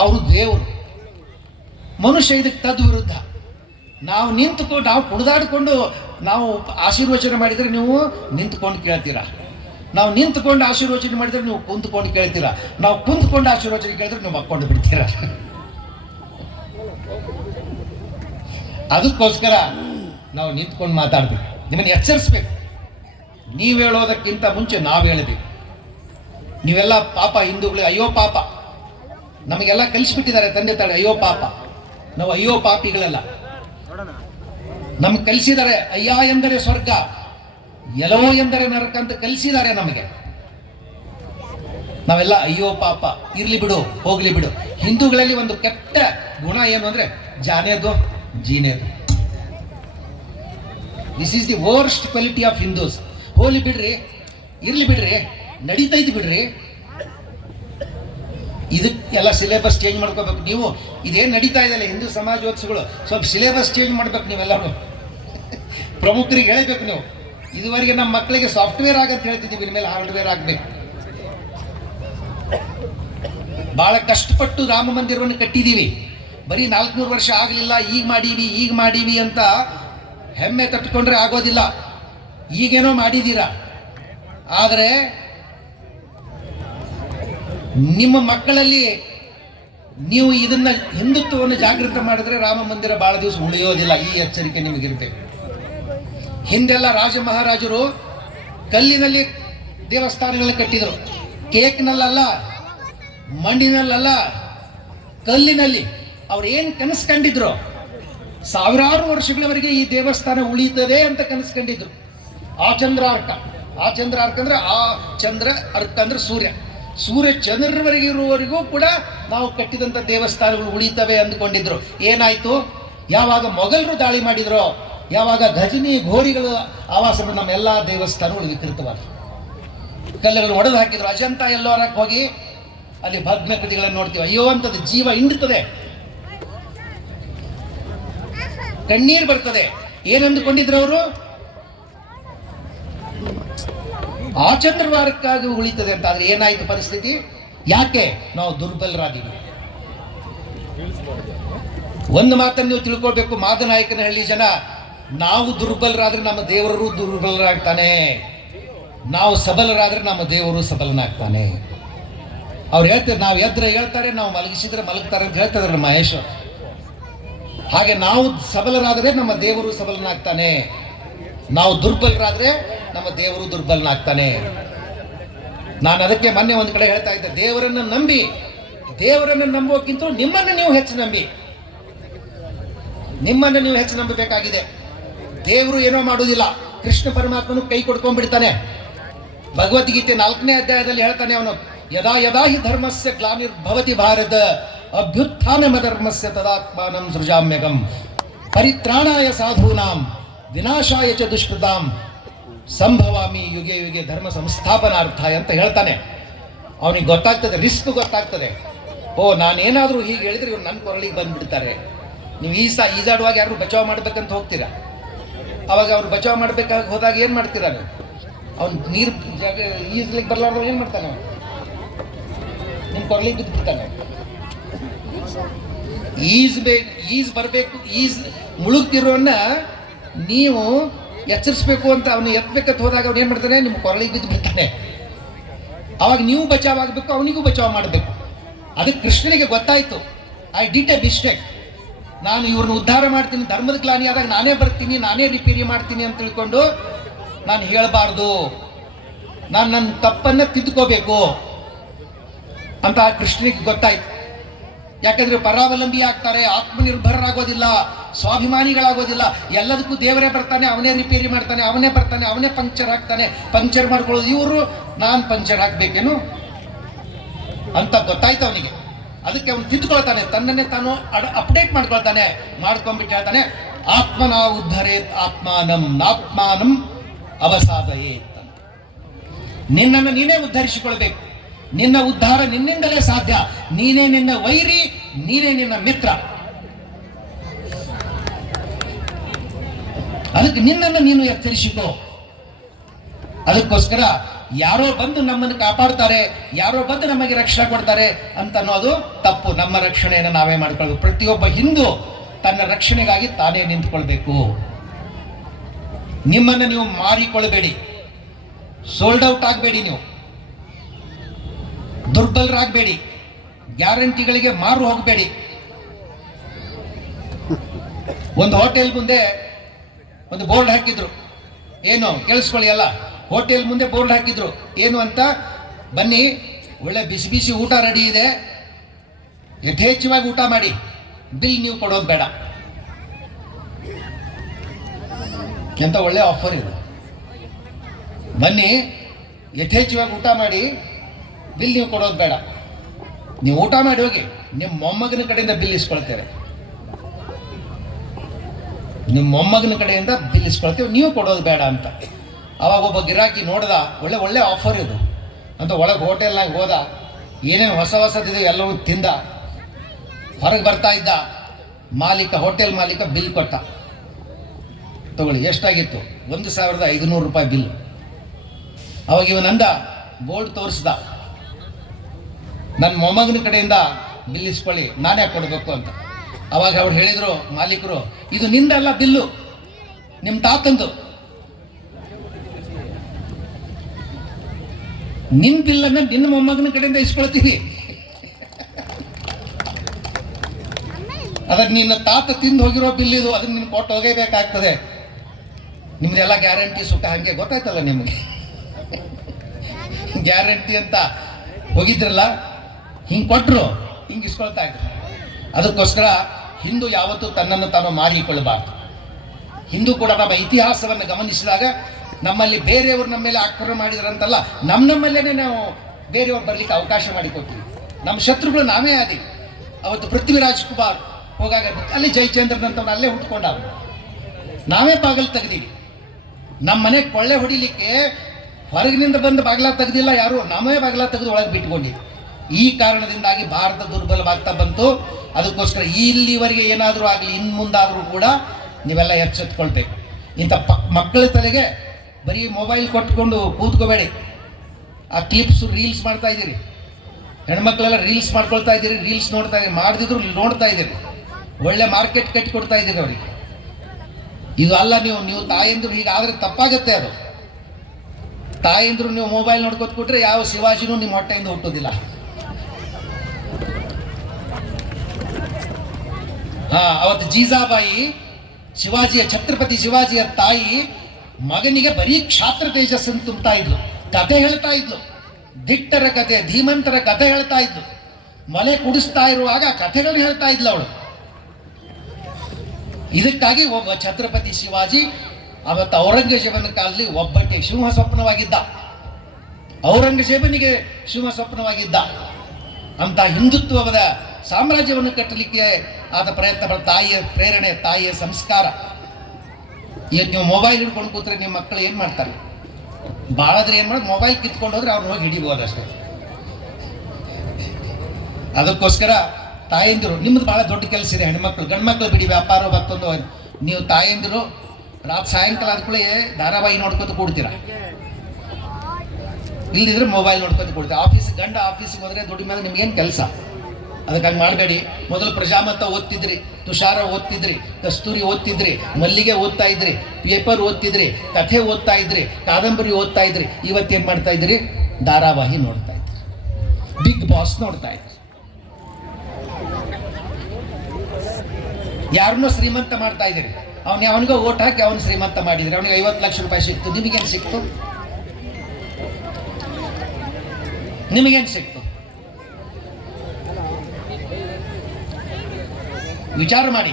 ಅವರು ದೇವರು. ಮನುಷ್ಯ ಇದಕ್ಕೆ ತದ್ವಿರುದ್ಧ. ನಾವು ಕುಣಿದಾಡಿಕೊಂಡು ನಾವು ಆಶೀರ್ವಚನೆ ಮಾಡಿದರೆ ನೀವು ನಿಂತ್ಕೊಂಡು ಕೇಳ್ತೀರಾ. ನಾವು ನಿಂತ್ಕೊಂಡು ಆಶೀರ್ವಚನೆ ಮಾಡಿದರೆ ನೀವು ಕುಂತ್ಕೊಂಡು ಕೇಳ್ತೀರಾ. ನಾವು ಕುಂತ್ಕೊಂಡು ಆಶೀರ್ವಚನೆ ಕೇಳಿದ್ರೆ ನೀವು ಮಕ್ಕೊಂಡು ಬಿಡ್ತೀರಾ. ಅದಕ್ಕೋಸ್ಕರ ನಾವು ನಿಂತ್ಕೊಂಡು ಮಾತಾಡ್ಬೇಕು. ನಿಮ್ಮನ್ನು ಎಚ್ಚರಿಸ್ಬೇಕು. ನೀವು ಹೇಳೋದಕ್ಕಿಂತ ಮುಂಚೆ ನಾವು ಹೇಳಬೇಕು. ನೀವೆಲ್ಲ ಪಾಪ ಹಿಂದೂಗಳು, ಅಯ್ಯೋ ಪಾಪ ನಮಗೆಲ್ಲ ಕಲಿಸ್ಬಿಟ್ಟಿದ್ದಾರೆ ತಂದೆ ತಾಯಿ. ಅಯ್ಯೋ ಪಾಪ, ನಾವು ಅಯ್ಯೋ ಪಾಪಿಗಳೆಲ್ಲ. ನಮ್ಗೆ ಕಲಿಸಿದ್ದಾರೆ ಅಯ್ಯ ಎಂದರೆ ಸ್ವರ್ಗ, ಎಲೋ ಎಂದರೆ ನರಕ ಅಂತ ಕಲಿಸಿದ್ದಾರೆ ನಮಗೆ. ನಾವೆಲ್ಲ ಅಯ್ಯೋ ಪಾಪ, ಇರ್ಲಿ ಬಿಡು, ಹೋಗ್ಲಿ ಬಿಡು. ಹಿಂದೂಗಳಲ್ಲಿ ಒಂದು ಕೆಟ್ಟ ಗುಣ ಏನು ಅಂದ್ರೆ ಜಾನೇದು ಜೀನೇದು. This is the worst quality of Hindus. ಹೋಗ್ಲಿ ಬಿಡ್ರಿ, ಇರ್ಲಿ ಬಿಡ್ರಿ, ನಡೀತೈತಿ ಬಿಡ್ರಿ. ಇದಕ್ಕೆಲ್ಲ ಸಿಲೆಬಸ್ ಚೇಂಜ್ ಮಾಡ್ಕೋಬೇಕು. ನೀವು ಇದೇನು ನಡೀತಾ ಇದೆಯಲ್ಲ ಹಿಂದೂ ಸಮಾಜೋತ್ಸವಗಳು, ಸ್ವಲ್ಪ ಸಿಲೆಬಸ್ ಚೇಂಜ್ ಮಾಡ್ಬೇಕು ನೀವೆಲ್ಲರೂ. ಪ್ರಮುಖರಿಗೆ ಹೇಳಬೇಕು ನೀವು. ಇದುವರೆಗೆ ನಮ್ಮ ಮಕ್ಕಳಿಗೆ ಸಾಫ್ಟ್ವೇರ್ ಆಗಂತ ಹೇಳ್ತಿದ್ದೀವಿ, ಇನ್ಮೇಲೆ ಹಾರ್ಡ್ವೇರ್ ಆಗಬೇಕು. ಬಹಳ ಕಷ್ಟಪಟ್ಟು ರಾಮ ಮಂದಿರವನ್ನು ಕಟ್ಟಿದ್ದೀವಿ. ಬರೀ 400 ವರ್ಷ ಆಗಲಿಲ್ಲ, ಈಗ ಮಾಡೀವಿ ಅಂತ ಹೆಮ್ಮೆ ತಟ್ಕೊಂಡ್ರೆ ಆಗೋದಿಲ್ಲ. ಈಗೇನೋ ಮಾಡಿದ್ದೀರಾ, ಆದರೆ ನಿಮ್ಮ ಮಕ್ಕಳಲ್ಲಿ ನೀವು ಇದನ್ನ ಹಿಂದುತ್ವವನ್ನು ಜಾಗೃತ ಮಾಡಿದ್ರೆ ರಾಮ ಮಂದಿರ ಬಹಳ ದಿವಸ ಉಳಿಯೋದಿಲ್ಲ. ಈ ಎಚ್ಚರಿಕೆ ನಿಮಗಿರ್ಬೇಕು. ಹಿಂದೆಲ್ಲ ರಾಜ ಮಹಾರಾಜರು ಕಲ್ಲಿನಲ್ಲಿ ದೇವಸ್ಥಾನಗಳನ್ನು ಕಟ್ಟಿದರು. ಕೇಕ್ನಲ್ಲ, ಮಣ್ಣಿನಲ್ಲ, ಕಲ್ಲಿನಲ್ಲಿ. ಅವ್ರು ಏನು ಕನಸು ಕಂಡಿದ್ರು, ಸಾವಿರಾರು ವರ್ಷಗಳವರೆಗೆ ಈ ದೇವಸ್ಥಾನ ಉಳಿತದೆ ಅಂತ ಕನಸು ಕಂಡಿದ್ರು. ಆ ಚಂದ್ರ ಅರ್ಕ ಅಂದ್ರೆ ಆ ಚಂದ್ರ ಅರ್ಕ ಅಂದ್ರೆ ಸೂರ್ಯ ಚಂದ್ರವರೆಗೆ ಇರುವವರೆಗೂ ಕೂಡ ನಾವು ಕಟ್ಟಿದಂಥ ದೇವಸ್ಥಾನಗಳು ಉಳಿತವೆ ಅಂದ್ಕೊಂಡಿದ್ರು. ಏನಾಯ್ತು? ಯಾವಾಗ ಮೊಘಲರು ದಾಳಿ ಮಾಡಿದ್ರೋ, ಯಾವಾಗ ಘಜನಿ ಘೋರಿಗಳು ಆವಾಸ ನಮ್ಮೆಲ್ಲ ದೇವಸ್ಥಾನಗಳು ವಿಕೃತವಾದವು. ಕಲ್ಲುಗಳು ಒಡೆದು ಹಾಕಿದ್ರು. ಅಜಂತ ಎಲ್ಲೋರಕ್ಕೆ ಹೋಗಿ ಅಲ್ಲಿ ಭಗ್ನ ಕೃತಿಗಳನ್ನು ನೋಡ್ತೀವಿ. ಅಯ್ಯೋ ಅಂತದ್ದು ಜೀವ ಹಿಂಡುತ್ತದೆ, ಕಣ್ಣೀರು ಬರ್ತದೆ. ಏನಂದುಕೊಂಡಿದ್ರು ಅವರು? ಆ ಚಂದ್ರವಾರಕ್ಕಾಗಿ ಉಳಿತದೆ ಅಂತ. ಆದ್ರೆ ಏನಾಯ್ತು ಪರಿಸ್ಥಿತಿ? ಯಾಕೆ? ನಾವು ದುರ್ಬಲರಾಗಿದ್ದೀವಿ. ಒಂದು ಮಾತನ್ನು ನೀವು ತಿಳ್ಕೊಳ್ಬೇಕು, ಮಾದನಾಯಕನಹಳ್ಳಿ ಜನ, ನಾವು ದುರ್ಬಲರಾದ್ರೆ ನಮ್ಮ ದೇವರು ದುರ್ಬಲರಾಗ್ತಾನೆ, ನಾವು ಸಬಲರಾದ್ರೆ ನಮ್ಮ ದೇವರು ಸಬಲನಾಗ್ತಾನೆ. ಅವ್ರು ಹೇಳ್ತಾರೆ, ನಾವು ಎದ್ರೆ ಹೇಳ್ತಾರೆ, ನಾವು ಮಲಗಿಸಿದ್ರೆ ಮಲಗ್ತಾರೆ ಅಂತ ಹೇಳ್ತಾರೆ ಮಹೇಶ್. ಹಾಗೆ ನಾವು ಸಬಲರಾದರೆ ನಮ್ಮ ದೇವರು ಸಬಲನಾಗ್ತಾನೆ, ನಾವು ದುರ್ಬಲರಾದ್ರೆ ನಮ್ಮ ದೇವರು ದುರ್ಬಲನಾಗ್ತಾನೆ. ನಾನು ಅದಕ್ಕೆ ಮೊನ್ನೆ ಒಂದು ಕಡೆ ಹೇಳ್ತಾ ಇದ್ದೆ, ದೇವರನ್ನು ನಂಬಿ ದೇವರನ್ನು ನಂಬೋಕ್ಕಿಂತ ನಿಮ್ಮನ್ನು ನೀವು ಹೆಚ್ಚು ನಂಬಿ, ನಿಮ್ಮನ್ನು ನೀವು ಹೆಚ್ಚು ನಂಬಬೇಕಾಗಿದೆ. ದೇವರು ಏನೋ ಮಾಡುವುದಿಲ್ಲ. ಕೃಷ್ಣ ಪರಮಾತ್ಮನು ಕೈ ಕೊಡ್ಕೊಂಡ್ಬಿಡ್ತಾನೆ. ಭಗವದ್ಗೀತೆ 4ನೇ ಅಧ್ಯಾಯದಲ್ಲಿ ಹೇಳ್ತಾನೆ ಅವನು, ಯದಾ ಯದಾ ಹಿ ಧರ್ಮಸ್ಯ ಗ್ಲಾನಿರ್ಭವತಿ ಭಾರತ ಅಭ್ಯುತ್ಥಾನಮಧರ್ಮಸ್ಯ ತದಾತ್ಮಾನಂ ಸೃಜಾಮ್ಯಗಂ ಪರಿತ್ರಾಣಾಯ ಸಾಧೂನಾಂ ವಿನಾಶಾಯ ಚ ದುಷ್ಕೃತಾಂ ಸಂಭವಾಮಿ ಯುಗೆ ಯುಗೆ ಧರ್ಮ ಸಂಸ್ಥಾಪನಾರ್ಥಾಯ ಅಂತ ಹೇಳ್ತಾನೆ. ಅವನಿಗೆ ಗೊತ್ತಾಗ್ತದೆ, ರಿಸ್ಕ್ ಗೊತ್ತಾಗ್ತದೆ. ಓ, ನಾನೇನಾದರೂ ಹೀಗೆ ಹೇಳಿದ್ರೆ ಇವ್ರು ನನ್ನ ಕೊರಳಿಗೆ ಬಂದ್ಬಿಡ್ತಾರೆ. ನೀವು ಈಜಾಡುವಾಗ ಯಾರು ಬಚಾವ್ ಮಾಡ್ಬೇಕಂತ ಹೋಗ್ತೀರಾ, ಅವಾಗ ಅವ್ರು ಬಚಾವ್ ಮಾಡ್ಬೇಕಾಗಿ ಹೋದಾಗ ಏನು ಮಾಡ್ತೀರಾ ನೀವು? ಅವ್ನು ನೀರು ಈಜ್ಲಿಕ್ಕೆ ಬರ್ಲಾರ್ದವ್ ಏನು ಮಾಡ್ತಾನೆ? ನಿಮ್ಮ ಕೊರಳಿಗೆ ಬಿದ್ದುಬಿಡ್ತಾನೆ. ಈಜ್ ಬರಬೇಕು, ಮುಳುಗ್ತಿರೋನ್ನ ನೀವು ಎಚ್ಚರಿಸ್ಬೇಕು ಅಂತ ಅವನು ಎತ್ತಬೇಕಂತ ಹೋದಾಗ ಅವ್ನು ಏನು ಮಾಡ್ತಾನೆ? ನಿಮ್ಮ ಕೊರಳಿಗೆ ಬಿದ್ದು ಬಿಡ್ತಾನೆ. ಅವಾಗ ನೀವು ಬಚಾವ್ ಆಗಬೇಕು, ಅವನಿಗೂ ಬಚಾವ್ ಮಾಡಬೇಕು. ಅದಕ್ಕೆ ಕೃಷ್ಣನಿಗೆ ಗೊತ್ತಾಯಿತು, ಐ ಡಿಡ್ ಎ ಮಿಸ್ಟೇಕ್. ನಾನು ಇವ್ರನ್ನ ಉದ್ಧಾರ ಮಾಡ್ತೀನಿ, ಧರ್ಮದ ಗ್ಲಾನಿ ಆದಾಗ ನಾನೇ ಬರ್ತೀನಿ, ನಾನೇ ರಿಪೇರಿ ಮಾಡ್ತೀನಿ ಅಂತ ತಿಳ್ಕೊಂಡು ನಾನು ಹೇಳಬಾರ್ದು, ನಾನು ನನ್ನ ತಪ್ಪನ್ನು ತಿದ್ದುಕೋಬೇಕು ಅಂತ ಕೃಷ್ಣನಿಗೆ ಗೊತ್ತಾಯ್ತು. ಯಾಕಂದ್ರೆ ಪರಾವಲಂಬಿ ಆಗ್ತಾರೆ, ಆತ್ಮನಿರ್ಭರರಾಗೋದಿಲ್ಲ, ಸ್ವಾಭಿಮಾನಿಗಳಾಗೋದಿಲ್ಲ. ಎಲ್ಲದಕ್ಕೂ ದೇವರೇ ಬರ್ತಾನೆ, ಅವನೇ ರಿಪೇರಿ ಮಾಡ್ತಾನೆ, ಅವನೇ ಬರ್ತಾನೆ, ಅವನೇ ಪಂಕ್ಚರ್ ಹಾಕ್ತಾನೆ, ಪಂಕ್ಚರ್ ಮಾಡ್ಕೊಳ್ಳೋದು ಇವರು, ನಾನು ಪಂಕ್ಚರ್ ಹಾಕ್ಬೇಕೇನು ಅಂತ ಗೊತ್ತಾಯ್ತು ಅವನಿಗೆ. ಅದಕ್ಕೆ ಅವನು ತಿದ್ದುಕೊಳ್ತಾನೆ, ತನ್ನನ್ನೇ ತಾನು ಅಪ್ಡೇಟ್ ಮಾಡ್ಕೊಳ್ತಾನೆ. ಮಾಡ್ಕೊಂಡ್ಬಿಟ್ಟು ಹೇಳ್ತಾನೆ, ಆತ್ಮನಾ ಉದ್ಧರೇತ್ ಆತ್ಮಾನಂ ನಾತ್ಮಾನಂ ಅವಸಾದಯೇತ್ ಅಂತ. ನಿನ್ನನ್ನು ನೀನೇ ಉದ್ಧರಿಸಿಕೊಳ್ಬೇಕು. ನಿನ್ನ ಉದ್ಧಾರ ನಿನ್ನಿಂದಲೇ ಸಾಧ್ಯ. ನೀನೇ ನಿನ್ನ ವೈರಿ, ನೀನೇ ನಿನ್ನ ಮಿತ್ರ. ಅದಕ್ಕೆ ನಿನ್ನನ್ನು ನೀನು ಎಚ್ಚರಿಸಿಕೋ. ಅದಕ್ಕೋಸ್ಕರ ಯಾರೋ ಬಂದು ನಮ್ಮನ್ನು ಕಾಪಾಡ್ತಾರೆ, ಯಾರೋ ಬಂದು ನಮಗೆ ರಕ್ಷಣೆ ಕೊಡ್ತಾರೆ ಅಂತ ಅನ್ನೋದು ತಪ್ಪು. ನಮ್ಮ ರಕ್ಷಣೆಯನ್ನು ನಾವೇ ಮಾಡಿಕೊಳ್ಬೇಕು. ಪ್ರತಿಯೊಬ್ಬ ಹಿಂದೂ ತನ್ನ ರಕ್ಷಣೆಗಾಗಿ ತಾನೇ ನಿಂತುಕೊಳ್ಬೇಕು. ನಿಮ್ಮನ್ನು ನೀವು ಮಾರಿಕೊಳ್ಬೇಡಿ, ಸೋಲ್ಡ್ ಔಟ್ ಆಗಬೇಡಿ, ನೀವು ದುರ್ಬಲರಾಗಬೇಡಿ, ಗ್ಯಾರಂಟಿಗಳಿಗೆ ಮಾರು ಹೋಗಬೇಡಿ. ಒಂದು ಹೋಟೆಲ್ ಮುಂದೆ ಒಂದು ಬೋರ್ಡ್ ಹಾಕಿದ್ರು, ಏನು ಕೇಳಿಸ್ಕೊಳ್ಳಿ ಅಲ್ಲ, ಹೋಟೆಲ್ ಮುಂದೆ ಬೋರ್ಡ್ ಹಾಕಿದ್ರು, ಏನು ಅಂತ, ಬನ್ನಿ ಒಳ್ಳೆ ಬಿಸಿ ಬಿಸಿ ಊಟ ರೆಡಿ ಇದೆ, ಯಥೇಚ್ಛವಾಗಿ ಊಟ ಮಾಡಿ, ಬಿಲ್ ನೀವು ಕೊಡೋದು ಬೇಡ ಎಂತ ಒಳ್ಳೆ ಆಫರ್ ಇದೆ. ಬನ್ನಿ ಯಥೇಚ್ಛವಾಗಿ ಊಟ ಮಾಡಿ, ಬಿಲ್ ನೀವು ಕೊಡೋದು ಬೇಡ, ನೀವು ಊಟ ಮಾಡಿ ಹೋಗಿ, ನಿಮ್ಮ ಮೊಮ್ಮಗನ ಕಡೆಯಿಂದ ಬಿಲ್ ಇಸ್ಕೊಳ್ತೇವೆ, ನಿಮ್ಮ ಮೊಮ್ಮಗನ ಕಡೆಯಿಂದ ಬಿಲ್ ಇಸ್ಕೊಳ್ತೇವೆ, ನೀವು ಕೊಡೋದು ಬೇಡ ಅಂತ. ಅವಾಗ ಒಬ್ಬ ಗಿರಾಕಿ ನೋಡ್ದ, ಒಳ್ಳೆ ಒಳ್ಳೆ ಆಫರ್ ಇದು ಅಂತ ಒಳಗೆ ಹೋಟೆಲ್ನಾಗ ಹೋದ, ಏನೇನು ಹೊಸದಿದೆ ಎಲ್ಲವೂ ತಿಂದ, ಹೊರಗೆ ಬರ್ತಾ ಇದ್ದ. ಹೋಟೆಲ್ ಮಾಲೀಕ ಬಿಲ್ ಕೊಟ್ಟ, ತಗೊಳ್ಳಿ ಎಷ್ಟಾಗಿತ್ತು? 1500 ರೂಪಾಯಿ ಬಿಲ್. ಅವಾಗ ಇವನಂದ, ಬೋರ್ಡ್ ತೋರಿಸ್ದ, ನನ್ನ ಮೊಮ್ಮಗನ ಕಡೆಯಿಂದ ಬಿಲ್ ಇಸ್ಕೊಳ್ಳಿ, ನಾನೇ ಕೊಡಬೇಕು ಅಂತ. ಅವಾಗ ಅವ್ರು ಹೇಳಿದ್ರು ಮಾಲೀಕರು, ಇದು ನಿಂದಲ್ಲ ಬಿಲ್ಲು, ನಿಮ್ಮ ತಾತಂದು. ನಿನ್ನ ಬಿಲ್ಲನ್ನು ನಿನ್ನ ಮೊಮ್ಮಗನ ಕಡೆಯಿಂದ ಇಸ್ಕೊಳ್ತೀವಿ, ಅದಕ್ಕೆ ನಿನ್ನ ತಾತ ತಿಂದು ಹೋಗಿರೋ ಬಿಲ್ ಇದು, ಅದನ್ನ ನೀನು ಕೊಟ್ಟು ಹೋಗಬೇಕಾಗ್ತದೆ. ನಿಮ್ದೆಲ್ಲ ಗ್ಯಾರಂಟಿ ಸುಖ ಹಂಗೆ ಗೊತ್ತಾಯ್ತಲ್ಲ ನಿಮಗೆ, ಗ್ಯಾರಂಟಿ ಅಂತ ಹೋಗಿದ್ರಲ್ಲ, ಹಿಂಗೆ ಕೊಟ್ಟರು ಹಿಂಗೆ ಇಸ್ಕೊಳ್ತಾ ಇದ್ರು. ಅದಕ್ಕೋಸ್ಕರ ಹಿಂದೂ ಯಾವತ್ತೂ ತನ್ನನ್ನು ತಾನು ಮಾರಿಕೊಳ್ಳಬಾರ್ದು. ಹಿಂದೂ ಕೂಡ ನಮ್ಮ ಇತಿಹಾಸವನ್ನು ಗಮನಿಸಿದಾಗ ನಮ್ಮಲ್ಲಿ ಬೇರೆಯವರು ನಮ್ಮ ಮೇಲೆ ಆಕ್ರಮಣ ಮಾಡಿದ್ರಂತಲ್ಲ, ನಮ್ಮಲ್ಲೇ ನಾವು ಬೇರೆಯವ್ರು ಬರಲಿಕ್ಕೆ ಅವಕಾಶ ಮಾಡಿಕೊಡ್ತೀವಿ. ನಮ್ಮ ಶತ್ರುಗಳು ನಾವೇ ಆದೀವಿ. ಅವತ್ತು ಪೃಥ್ವಿರಾಜ್ ಕುಮಾರ್ ಹೋಗಾಗ ಅಲ್ಲಿ ಜಯಚಂದ್ರನಂತವ್ನು ಅಲ್ಲೇ ಹುಟ್ಕೊಂಡ, ನಾವೇ ಬಾಗಿಲು ತೆಗೆದೀವಿ. ನಮ್ಮ ಮನೆಗೆ ಕೊಳ್ಳೆ ಹೊಡಿಲಿಕ್ಕೆ ಹೊರಗಿನಿಂದ ಬಂದು ಬಾಗಿಲ ತೆಗೆದಿಲ್ಲ ಯಾರು, ನಾವೇ ಬಾಗಿಲ ತೆಗೆದು ಒಳಗೆ ಬಿಟ್ಕೊಂಡಿವಿ. ಈ ಕಾರಣದಿಂದಾಗಿ ಭಾರತ ದುರ್ಬಲವಾಗ್ತಾ ಬಂತು. ಅದಕ್ಕೋಸ್ಕರ ಇಲ್ಲಿವರೆಗೆ ಏನಾದರೂ ಆಗಲಿ, ಇನ್ನು ಮುಂದಾದರೂ ಕೂಡ ನೀವೆಲ್ಲ ಎಚ್ಚೆತ್ಕೊಳ್ಬೇಕು. ಇಂಥ ಮಕ್ಕಳ ತಲೆಗೆ ಬರೀ ಮೊಬೈಲ್ ಕೊಟ್ಕೊಂಡು ಕೂತ್ಕೋಬೇಡಿ. ಆ ಕ್ಲಿಪ್ಸ್ ರೀಲ್ಸ್ ಮಾಡ್ತಾ ಇದ್ದೀರಿ, ಹೆಣ್ಮಕ್ಳೆಲ್ಲ ರೀಲ್ಸ್ ಮಾಡ್ಕೊಳ್ತಾ ಇದ್ದೀರಿ, ರೀಲ್ಸ್ ನೋಡ್ತಾ ಇದ್ದೀರಿ, ಮಾಡದಿದ್ರು ನೋಡ್ತಾ ಇದ್ದೀರಿ, ಒಳ್ಳೆ ಮಾರ್ಕೆಟ್ ಕಟ್ಟಿಕೊಡ್ತಾ ಇದ್ದೀರಿ ಅವರಿಗೆ. ಇದು ಅಲ್ಲ, ನೀವು ತಾಯಂದ್ರು ಹೀಗಾದ್ರೆ ತಪ್ಪಾಗುತ್ತೆ. ಅದು ತಾಯಂದ್ರು ನೀವು ಮೊಬೈಲ್ ನೋಡ್ಕೊತ ಕೊಟ್ರೆ ಯಾವ ಶಿವಾಜಿನೂ ನಿಮ್ಮ ಹೊಟ್ಟೆಯಿಂದ ಹುಟ್ಟೋದಿಲ್ಲ. ಅವತ್ತು ಜೀಜಾಬಾಯಿ, ಛತ್ರಪತಿ ಶಿವಾಜಿಯ ತಾಯಿ, ಮಗನಿಗೆ ಬರೀ ಕ್ಷಾತ್ರ ತೇಜಸ್ಸನ್ನು ತುಂಬ್ತಾ ಇದ್ಲು, ಕಥೆ ಹೇಳ್ತಾ ಇದ್ಲು, ದಿಟ್ಟರ ಕಥೆ, ಧೀಮಂತರ ಕಥೆ ಹೇಳ್ತಾ ಇದ್ಲು. ಮಲೆ ಕುಡಿಸ್ತಾ ಇರುವಾಗ ಕಥೆಗಳನ್ನ ಹೇಳ್ತಾ ಇದ್ಲು ಅವಳು. ಇದಕ್ಕಾಗಿ ಒಬ್ಬ ಛತ್ರಪತಿ ಶಿವಾಜಿ ಅವತ್ತು ಔರಂಗಜೇಬನ ಕಾಲದಲ್ಲಿ ಒಬ್ಬಟ್ಟೆ ಸಿಂಹ ಸ್ವಪ್ನವಾಗಿದ್ದ. ಔರಂಗಜೇಬನಿಗೆ ಸಿಂಹ ಸ್ವಪ್ನವಾಗಿದ್ದ. ಅಂತ ಹಿಂದುತ್ವದ ಸಾಮ್ರಾಜ್ಯವನ್ನು ಕಟ್ಟಲಿಕ್ಕೆ ಆದ ಪ್ರಯತ್ನ, ತಾಯಿಯ ಪ್ರೇರಣೆ, ತಾಯಿಯ ಸಂಸ್ಕಾರ. ಇವತ್ತು ನೀವು ಮೊಬೈಲ್ ಹಿಡ್ಕೊಂಡು ಕೂತ್ರೆ ನಿಮ್ಮ ಮಕ್ಕಳು ಏನು ಮಾಡ್ತಾರೆ? ಭಾಳಾದ್ರೆ ಏನು ಮಾಡೋದು, ಮೊಬೈಲ್ ಕಿತ್ಕೊಂಡು ಹೋದ್ರೆ ಅವ್ರು ಹೋಗಿ ಹಿಡಿಬೋದು ಅಷ್ಟೇ. ಅದಕ್ಕೋಸ್ಕರ ತಾಯಂದಿರು, ನಿಮ್ಮದು ಭಾಳ ದೊಡ್ಡ ಕೆಲಸ ಇದೆ. ಹೆಣ್ಮಕ್ಳು, ಗಂಡು ಮಕ್ಕಳು ಬಿಡಿ, ವ್ಯಾಪಾರ ಮತ್ತೊಂದು. ನೀವು ತಾಯಂದಿರು ರಾತ್ರಿ ಸಾಯಂಕಾಲ ಆದ್ಕೊಳ್ಳಿ ಧಾರಾವಾಹಿ ನೋಡ್ಕೊತ ಕೂಡ್ತೀರ, ಇಲ್ದಿದ್ರೆ ಮೊಬೈಲ್ ನೋಡ್ಕೊತ ಕೂಡ್ತೀರ. ಗಂಡ ಆಫೀಸಿಗೆ ಹೋದ್ರೆ ದುಡ್ಡು ಮೇಲೆ ನಿಮ್ಗೇನು ಕೆಲಸ? ಅದಕ್ಕಾಗಿ ಮಾಡಬೇಡಿ. ಮೊದಲು ಪ್ರಜಾಮತ ಓದ್ತಿದ್ರಿ, ತುಷಾರ ಓದ್ತಿದ್ರಿ, ಕಸ್ತೂರಿ ಓದ್ತಿದ್ರಿ, ಮಲ್ಲಿಗೆ ಓದ್ತಾ ಇದ್ರಿ, ಪೇಪರ್ ಓದ್ತಿದ್ರಿ, ಕಥೆ ಓದ್ತಾ ಇದ್ರಿ, ಕಾದಂಬರಿ ಓದ್ತಾ ಇದ್ರಿ. ಇವತ್ತೇನು ಮಾಡ್ತಾ ಇದ್ರಿ? ಧಾರಾವಾಹಿ ನೋಡ್ತಾ ಇದ್ರಿ, ಬಿಗ್ ಬಾಸ್ ನೋಡ್ತಾ ಇದ್ರಿ. ಯಾರನ್ನೋ ಶ್ರೀಮಂತ ಮಾಡ್ತಾ ಇದ್ದೀರಿ. ಅವನಿಗೆ ಓಟ್ ಹಾಕಿ ಅವನು ಶ್ರೀಮಂತ ಮಾಡಿದ್ರಿ, ಅವನಿಗೆ 50 ಲಕ್ಷ ರೂಪಾಯಿ ಸಿಕ್ತು. ನಿಮಗೇನು ಸಿಕ್ತು? ನಿಮಗೇನು ಸಿಕ್ತು? ವಿಚಾರ ಮಾಡಿ.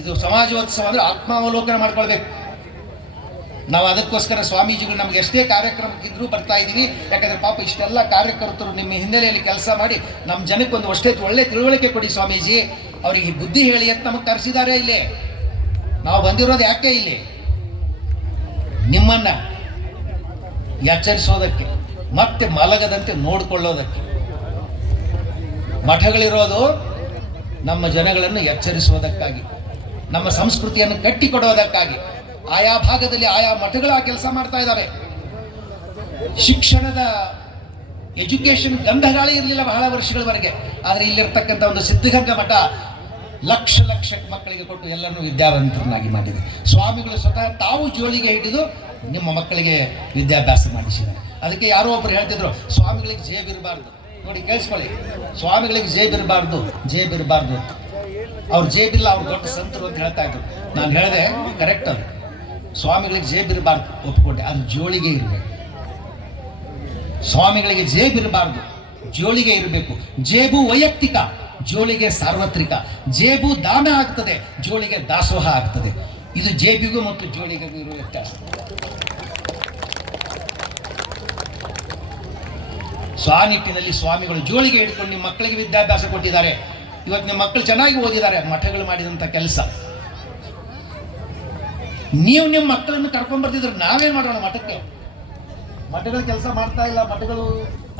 ಇದು ಸಮಾಜೋತ್ಸವ ಅಂದ್ರೆ ಆತ್ಮಾವಲೋಕನ ಮಾಡ್ಕೊಳ್ಬೇಕು ನಾವು. ಅದಕ್ಕೋಸ್ಕರ ಸ್ವಾಮೀಜಿಗಳು ನಮ್ಗೆ ಎಷ್ಟೇ ಕಾರ್ಯಕ್ರಮಕ್ಕಿದ್ರೂ ಬರ್ತಾ ಇದ್ದೀವಿ. ಯಾಕಂದ್ರೆ ಪಾಪ ಇಷ್ಟೆಲ್ಲ ಕಾರ್ಯಕರ್ತರು ನಿಮ್ಮ ಹಿನ್ನೆಲೆಯಲ್ಲಿ ಕೆಲಸ ಮಾಡಿ ನಮ್ಮ ಜನಕ್ಕೆ ಒಂದು ಒಳ್ಳೆ ತಿಳುವಳಿಕೆ ಕೊಡಿ ಸ್ವಾಮೀಜಿ, ಅವರಿಗೆ ಬುದ್ಧಿ ಹೇಳಿ ಅಂತ ನಮಗೆ ಕರೆಸಿದ್ದಾರೆ. ಇಲ್ಲಿ ನಾವು ಬಂದಿರೋದು ಯಾಕೆ? ಇಲ್ಲಿ ನಿಮ್ಮನ್ನ ಎಚ್ಚರಿಸೋದಕ್ಕೆ, ಮತ್ತೆ ಮಲಗದಂತೆ ನೋಡಿಕೊಳ್ಳೋದಕ್ಕೆ. ಮಠಗಳಿರೋದು ನಮ್ಮ ಜನಗಳನ್ನು ಎಚ್ಚರಿಸುವುದಕ್ಕಾಗಿ, ನಮ್ಮ ಸಂಸ್ಕೃತಿಯನ್ನು ಕಟ್ಟಿಕೊಡೋದಕ್ಕಾಗಿ. ಆಯಾ ಭಾಗದಲ್ಲಿ ಆಯಾ ಮಠಗಳು ಆ ಕೆಲಸ ಮಾಡ್ತಾ ಇದ್ದಾವೆ. ಶಿಕ್ಷಣದ ಎಜುಕೇಶನ್ ಗಂಧಗಾಳಿ ಇರಲಿಲ್ಲ ಬಹಳ ವರ್ಷಗಳವರೆಗೆ. ಆದರೆ ಇಲ್ಲಿರ್ತಕ್ಕಂಥ ಒಂದು ಸಿದ್ಧಗಂಗಾ ಮಠ ಲಕ್ಷ ಮಕ್ಕಳಿಗೆ ಕೊಟ್ಟು ಎಲ್ಲರನ್ನೂ ವಿದ್ಯಾವಂತರನ್ನಾಗಿ ಮಾಡಿದೆ. ಸ್ವಾಮಿಗಳು ಸ್ವತಃ ತಾವು ಜೋಳಿಗೆ ಹಿಡಿದು ನಿಮ್ಮ ಮಕ್ಕಳಿಗೆ ವಿದ್ಯಾಭ್ಯಾಸ ಮಾಡಿಸಿದ್ದಾರೆ. ಅದಕ್ಕೆ ಯಾರೋ ಒಬ್ರು ಹೇಳ್ತಿದ್ರು, ಸ್ವಾಮಿಗಳಿಗೆ ಜೇಬಿರಬಾರ್ದು. ನೋಡಿ ಕೇಳಿಸ್ಕೊಳ್ಳಿ, ಸ್ವಾಮಿಗಳಿಗೆ ಜೇಬಿರಬಾರ್ದು ಅಂತ. ಅವ್ರ ಜೇಬಿಲ್ಲ, ಅವ್ರು ದೊಡ್ಡ ಸಂತರು ಅಂತ ಹೇಳ್ತಾ ಇದ್ರು. ನಾನು ಹೇಳಿದೆ ಕರೆಕ್ಟ್, ಅದು ಸ್ವಾಮಿಗಳಿಗೆ ಜೇಬಿರಬಾರ್ದು, ಒಪ್ಕೊಂಡೆ. ಅದು ಜೋಳಿಗೆ ಇರಬೇಕು. ಸ್ವಾಮಿಗಳಿಗೆ ಜೇಬಿರಬಾರ್ದು, ಜೋಳಿಗೆ ಇರಬೇಕು. ಜೇಬು ವೈಯಕ್ತಿಕ, ಜೋಳಿಗೆ ಸಾರ್ವತ್ರಿಕ. ಜೇಬು ದಾನ ಆಗ್ತದೆ, ಜೋಳಿಗೆ ದಾಸೋಹ ಆಗ್ತದೆ. ಇದು ಜೇಬಿಗೂ ಮತ್ತು ಜೋಳಿಗೆಗೂ ಇರುವ ವ್ಯತ್ಯಾಸ. ಸ್ವಾನಿಟ್ಟಿನಲ್ಲಿ ಸ್ವಾಮಿಗಳು ಜೋಳಿಗೆ ಹಿಡ್ಕೊಂಡು ನಿಮ್ಮ ಮಕ್ಕಳಿಗೆ ವಿದ್ಯಾಭ್ಯಾಸ ಕೊಟ್ಟಿದ್ದಾರೆ. ಇವತ್ತು ನಿಮ್ಮ ಮಕ್ಕಳು ಚೆನ್ನಾಗಿ ಓದಿದ್ದಾರೆ. ಮಠಗಳು ಮಾಡಿದಂಥ ಕೆಲಸ. ನೀವು ನಿಮ್ಮ ಮಕ್ಕಳನ್ನು ಕರ್ಕೊಂಡ್ ಬರ್ತಿದ್ರು, ನಾವೇನ್ ಮಾಡೋಣ? ಮಠಗಳು ಕೆಲಸ ಮಾಡ್ತಾ ಇಲ್ಲ, ಮಠಗಳು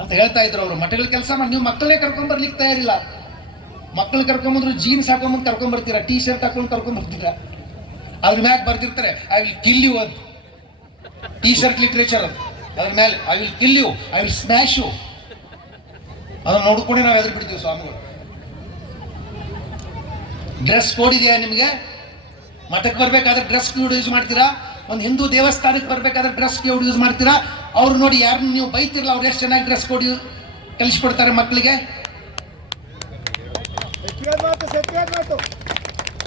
ಅಂತ ಹೇಳ್ತಾ ಇದ್ರು ಅವರು. ಮಠಗಳ ಕೆಲಸ ಮಾಡಿ ನೀವು ಮಕ್ಕಳನ್ನೇ ಕರ್ಕೊಂಡ್ ಬರ್ಲಿಕ್ಕೆ ತಯಾರಿಲ್ಲ. ಮಕ್ಕಳು ಕರ್ಕೊಂಬಂದ್ರು ಜೀನ್ಸ್ ಹಾಕೊಂಬಂದು ಕರ್ಕೊಂಡ್ ಬರ್ತೀರಾ, ಟೀ ಶರ್ಟ್ ಹಾಕೊಂಡು ಕರ್ಕೊಂಡ್ ಬರ್ತೀರಾ. ಅದ್ರ ಮ್ಯಾಗ ಬರ್ದಿರ್ತಾರೆ ಐ ವಿಲ್ ಕಿಲ್ ಯು ಅಂತ. ಟೀ ಶರ್ಟ್ ಲಿಟ್ರೇಚರ್ ಅದು. ಅದ್ರ ಮೇಲೆ I will kill you, I will smash you. ಅದನ್ನ ನೋಡ್ಕೊಂಡೆ ನಾವು ಎದುರು ಬಿಡ್ತೀವಿ ಸ್ವಾಮಿಗಳು. ಡ್ರೆಸ್ ಕೋಡ್ ಇದೆಯಾ ನಿಮಗೆ? ಮಠಕ್ಕೆ ಬರ್ಬೇಕಾದ್ರೆ ಡ್ರೆಸ್ ಕೋಡ್ ಯೂಸ್ ಮಾಡ್ತೀರಾ? ಒಂದು ಹಿಂದೂ ದೇವಸ್ಥಾನಕ್ಕೆ ಬರ್ಬೇಕಾದ್ರೆ ಡ್ರೆಸ್ ಕೋಡ್ ಯೂಸ್ ಮಾಡ್ತೀರಾ? ಅವ್ರು ನೋಡಿ ಯಾರನ್ನ ನೀವು ಬೈತಿರಲ್ಲ, ಅವ್ರು ಎಷ್ಟು ಚೆನ್ನಾಗಿ ಡ್ರೆಸ್ ಕೋಡ್ ಕಲಿಸ್ಕೊಡ್ತಾರೆ ಮಕ್ಕಳಿಗೆ.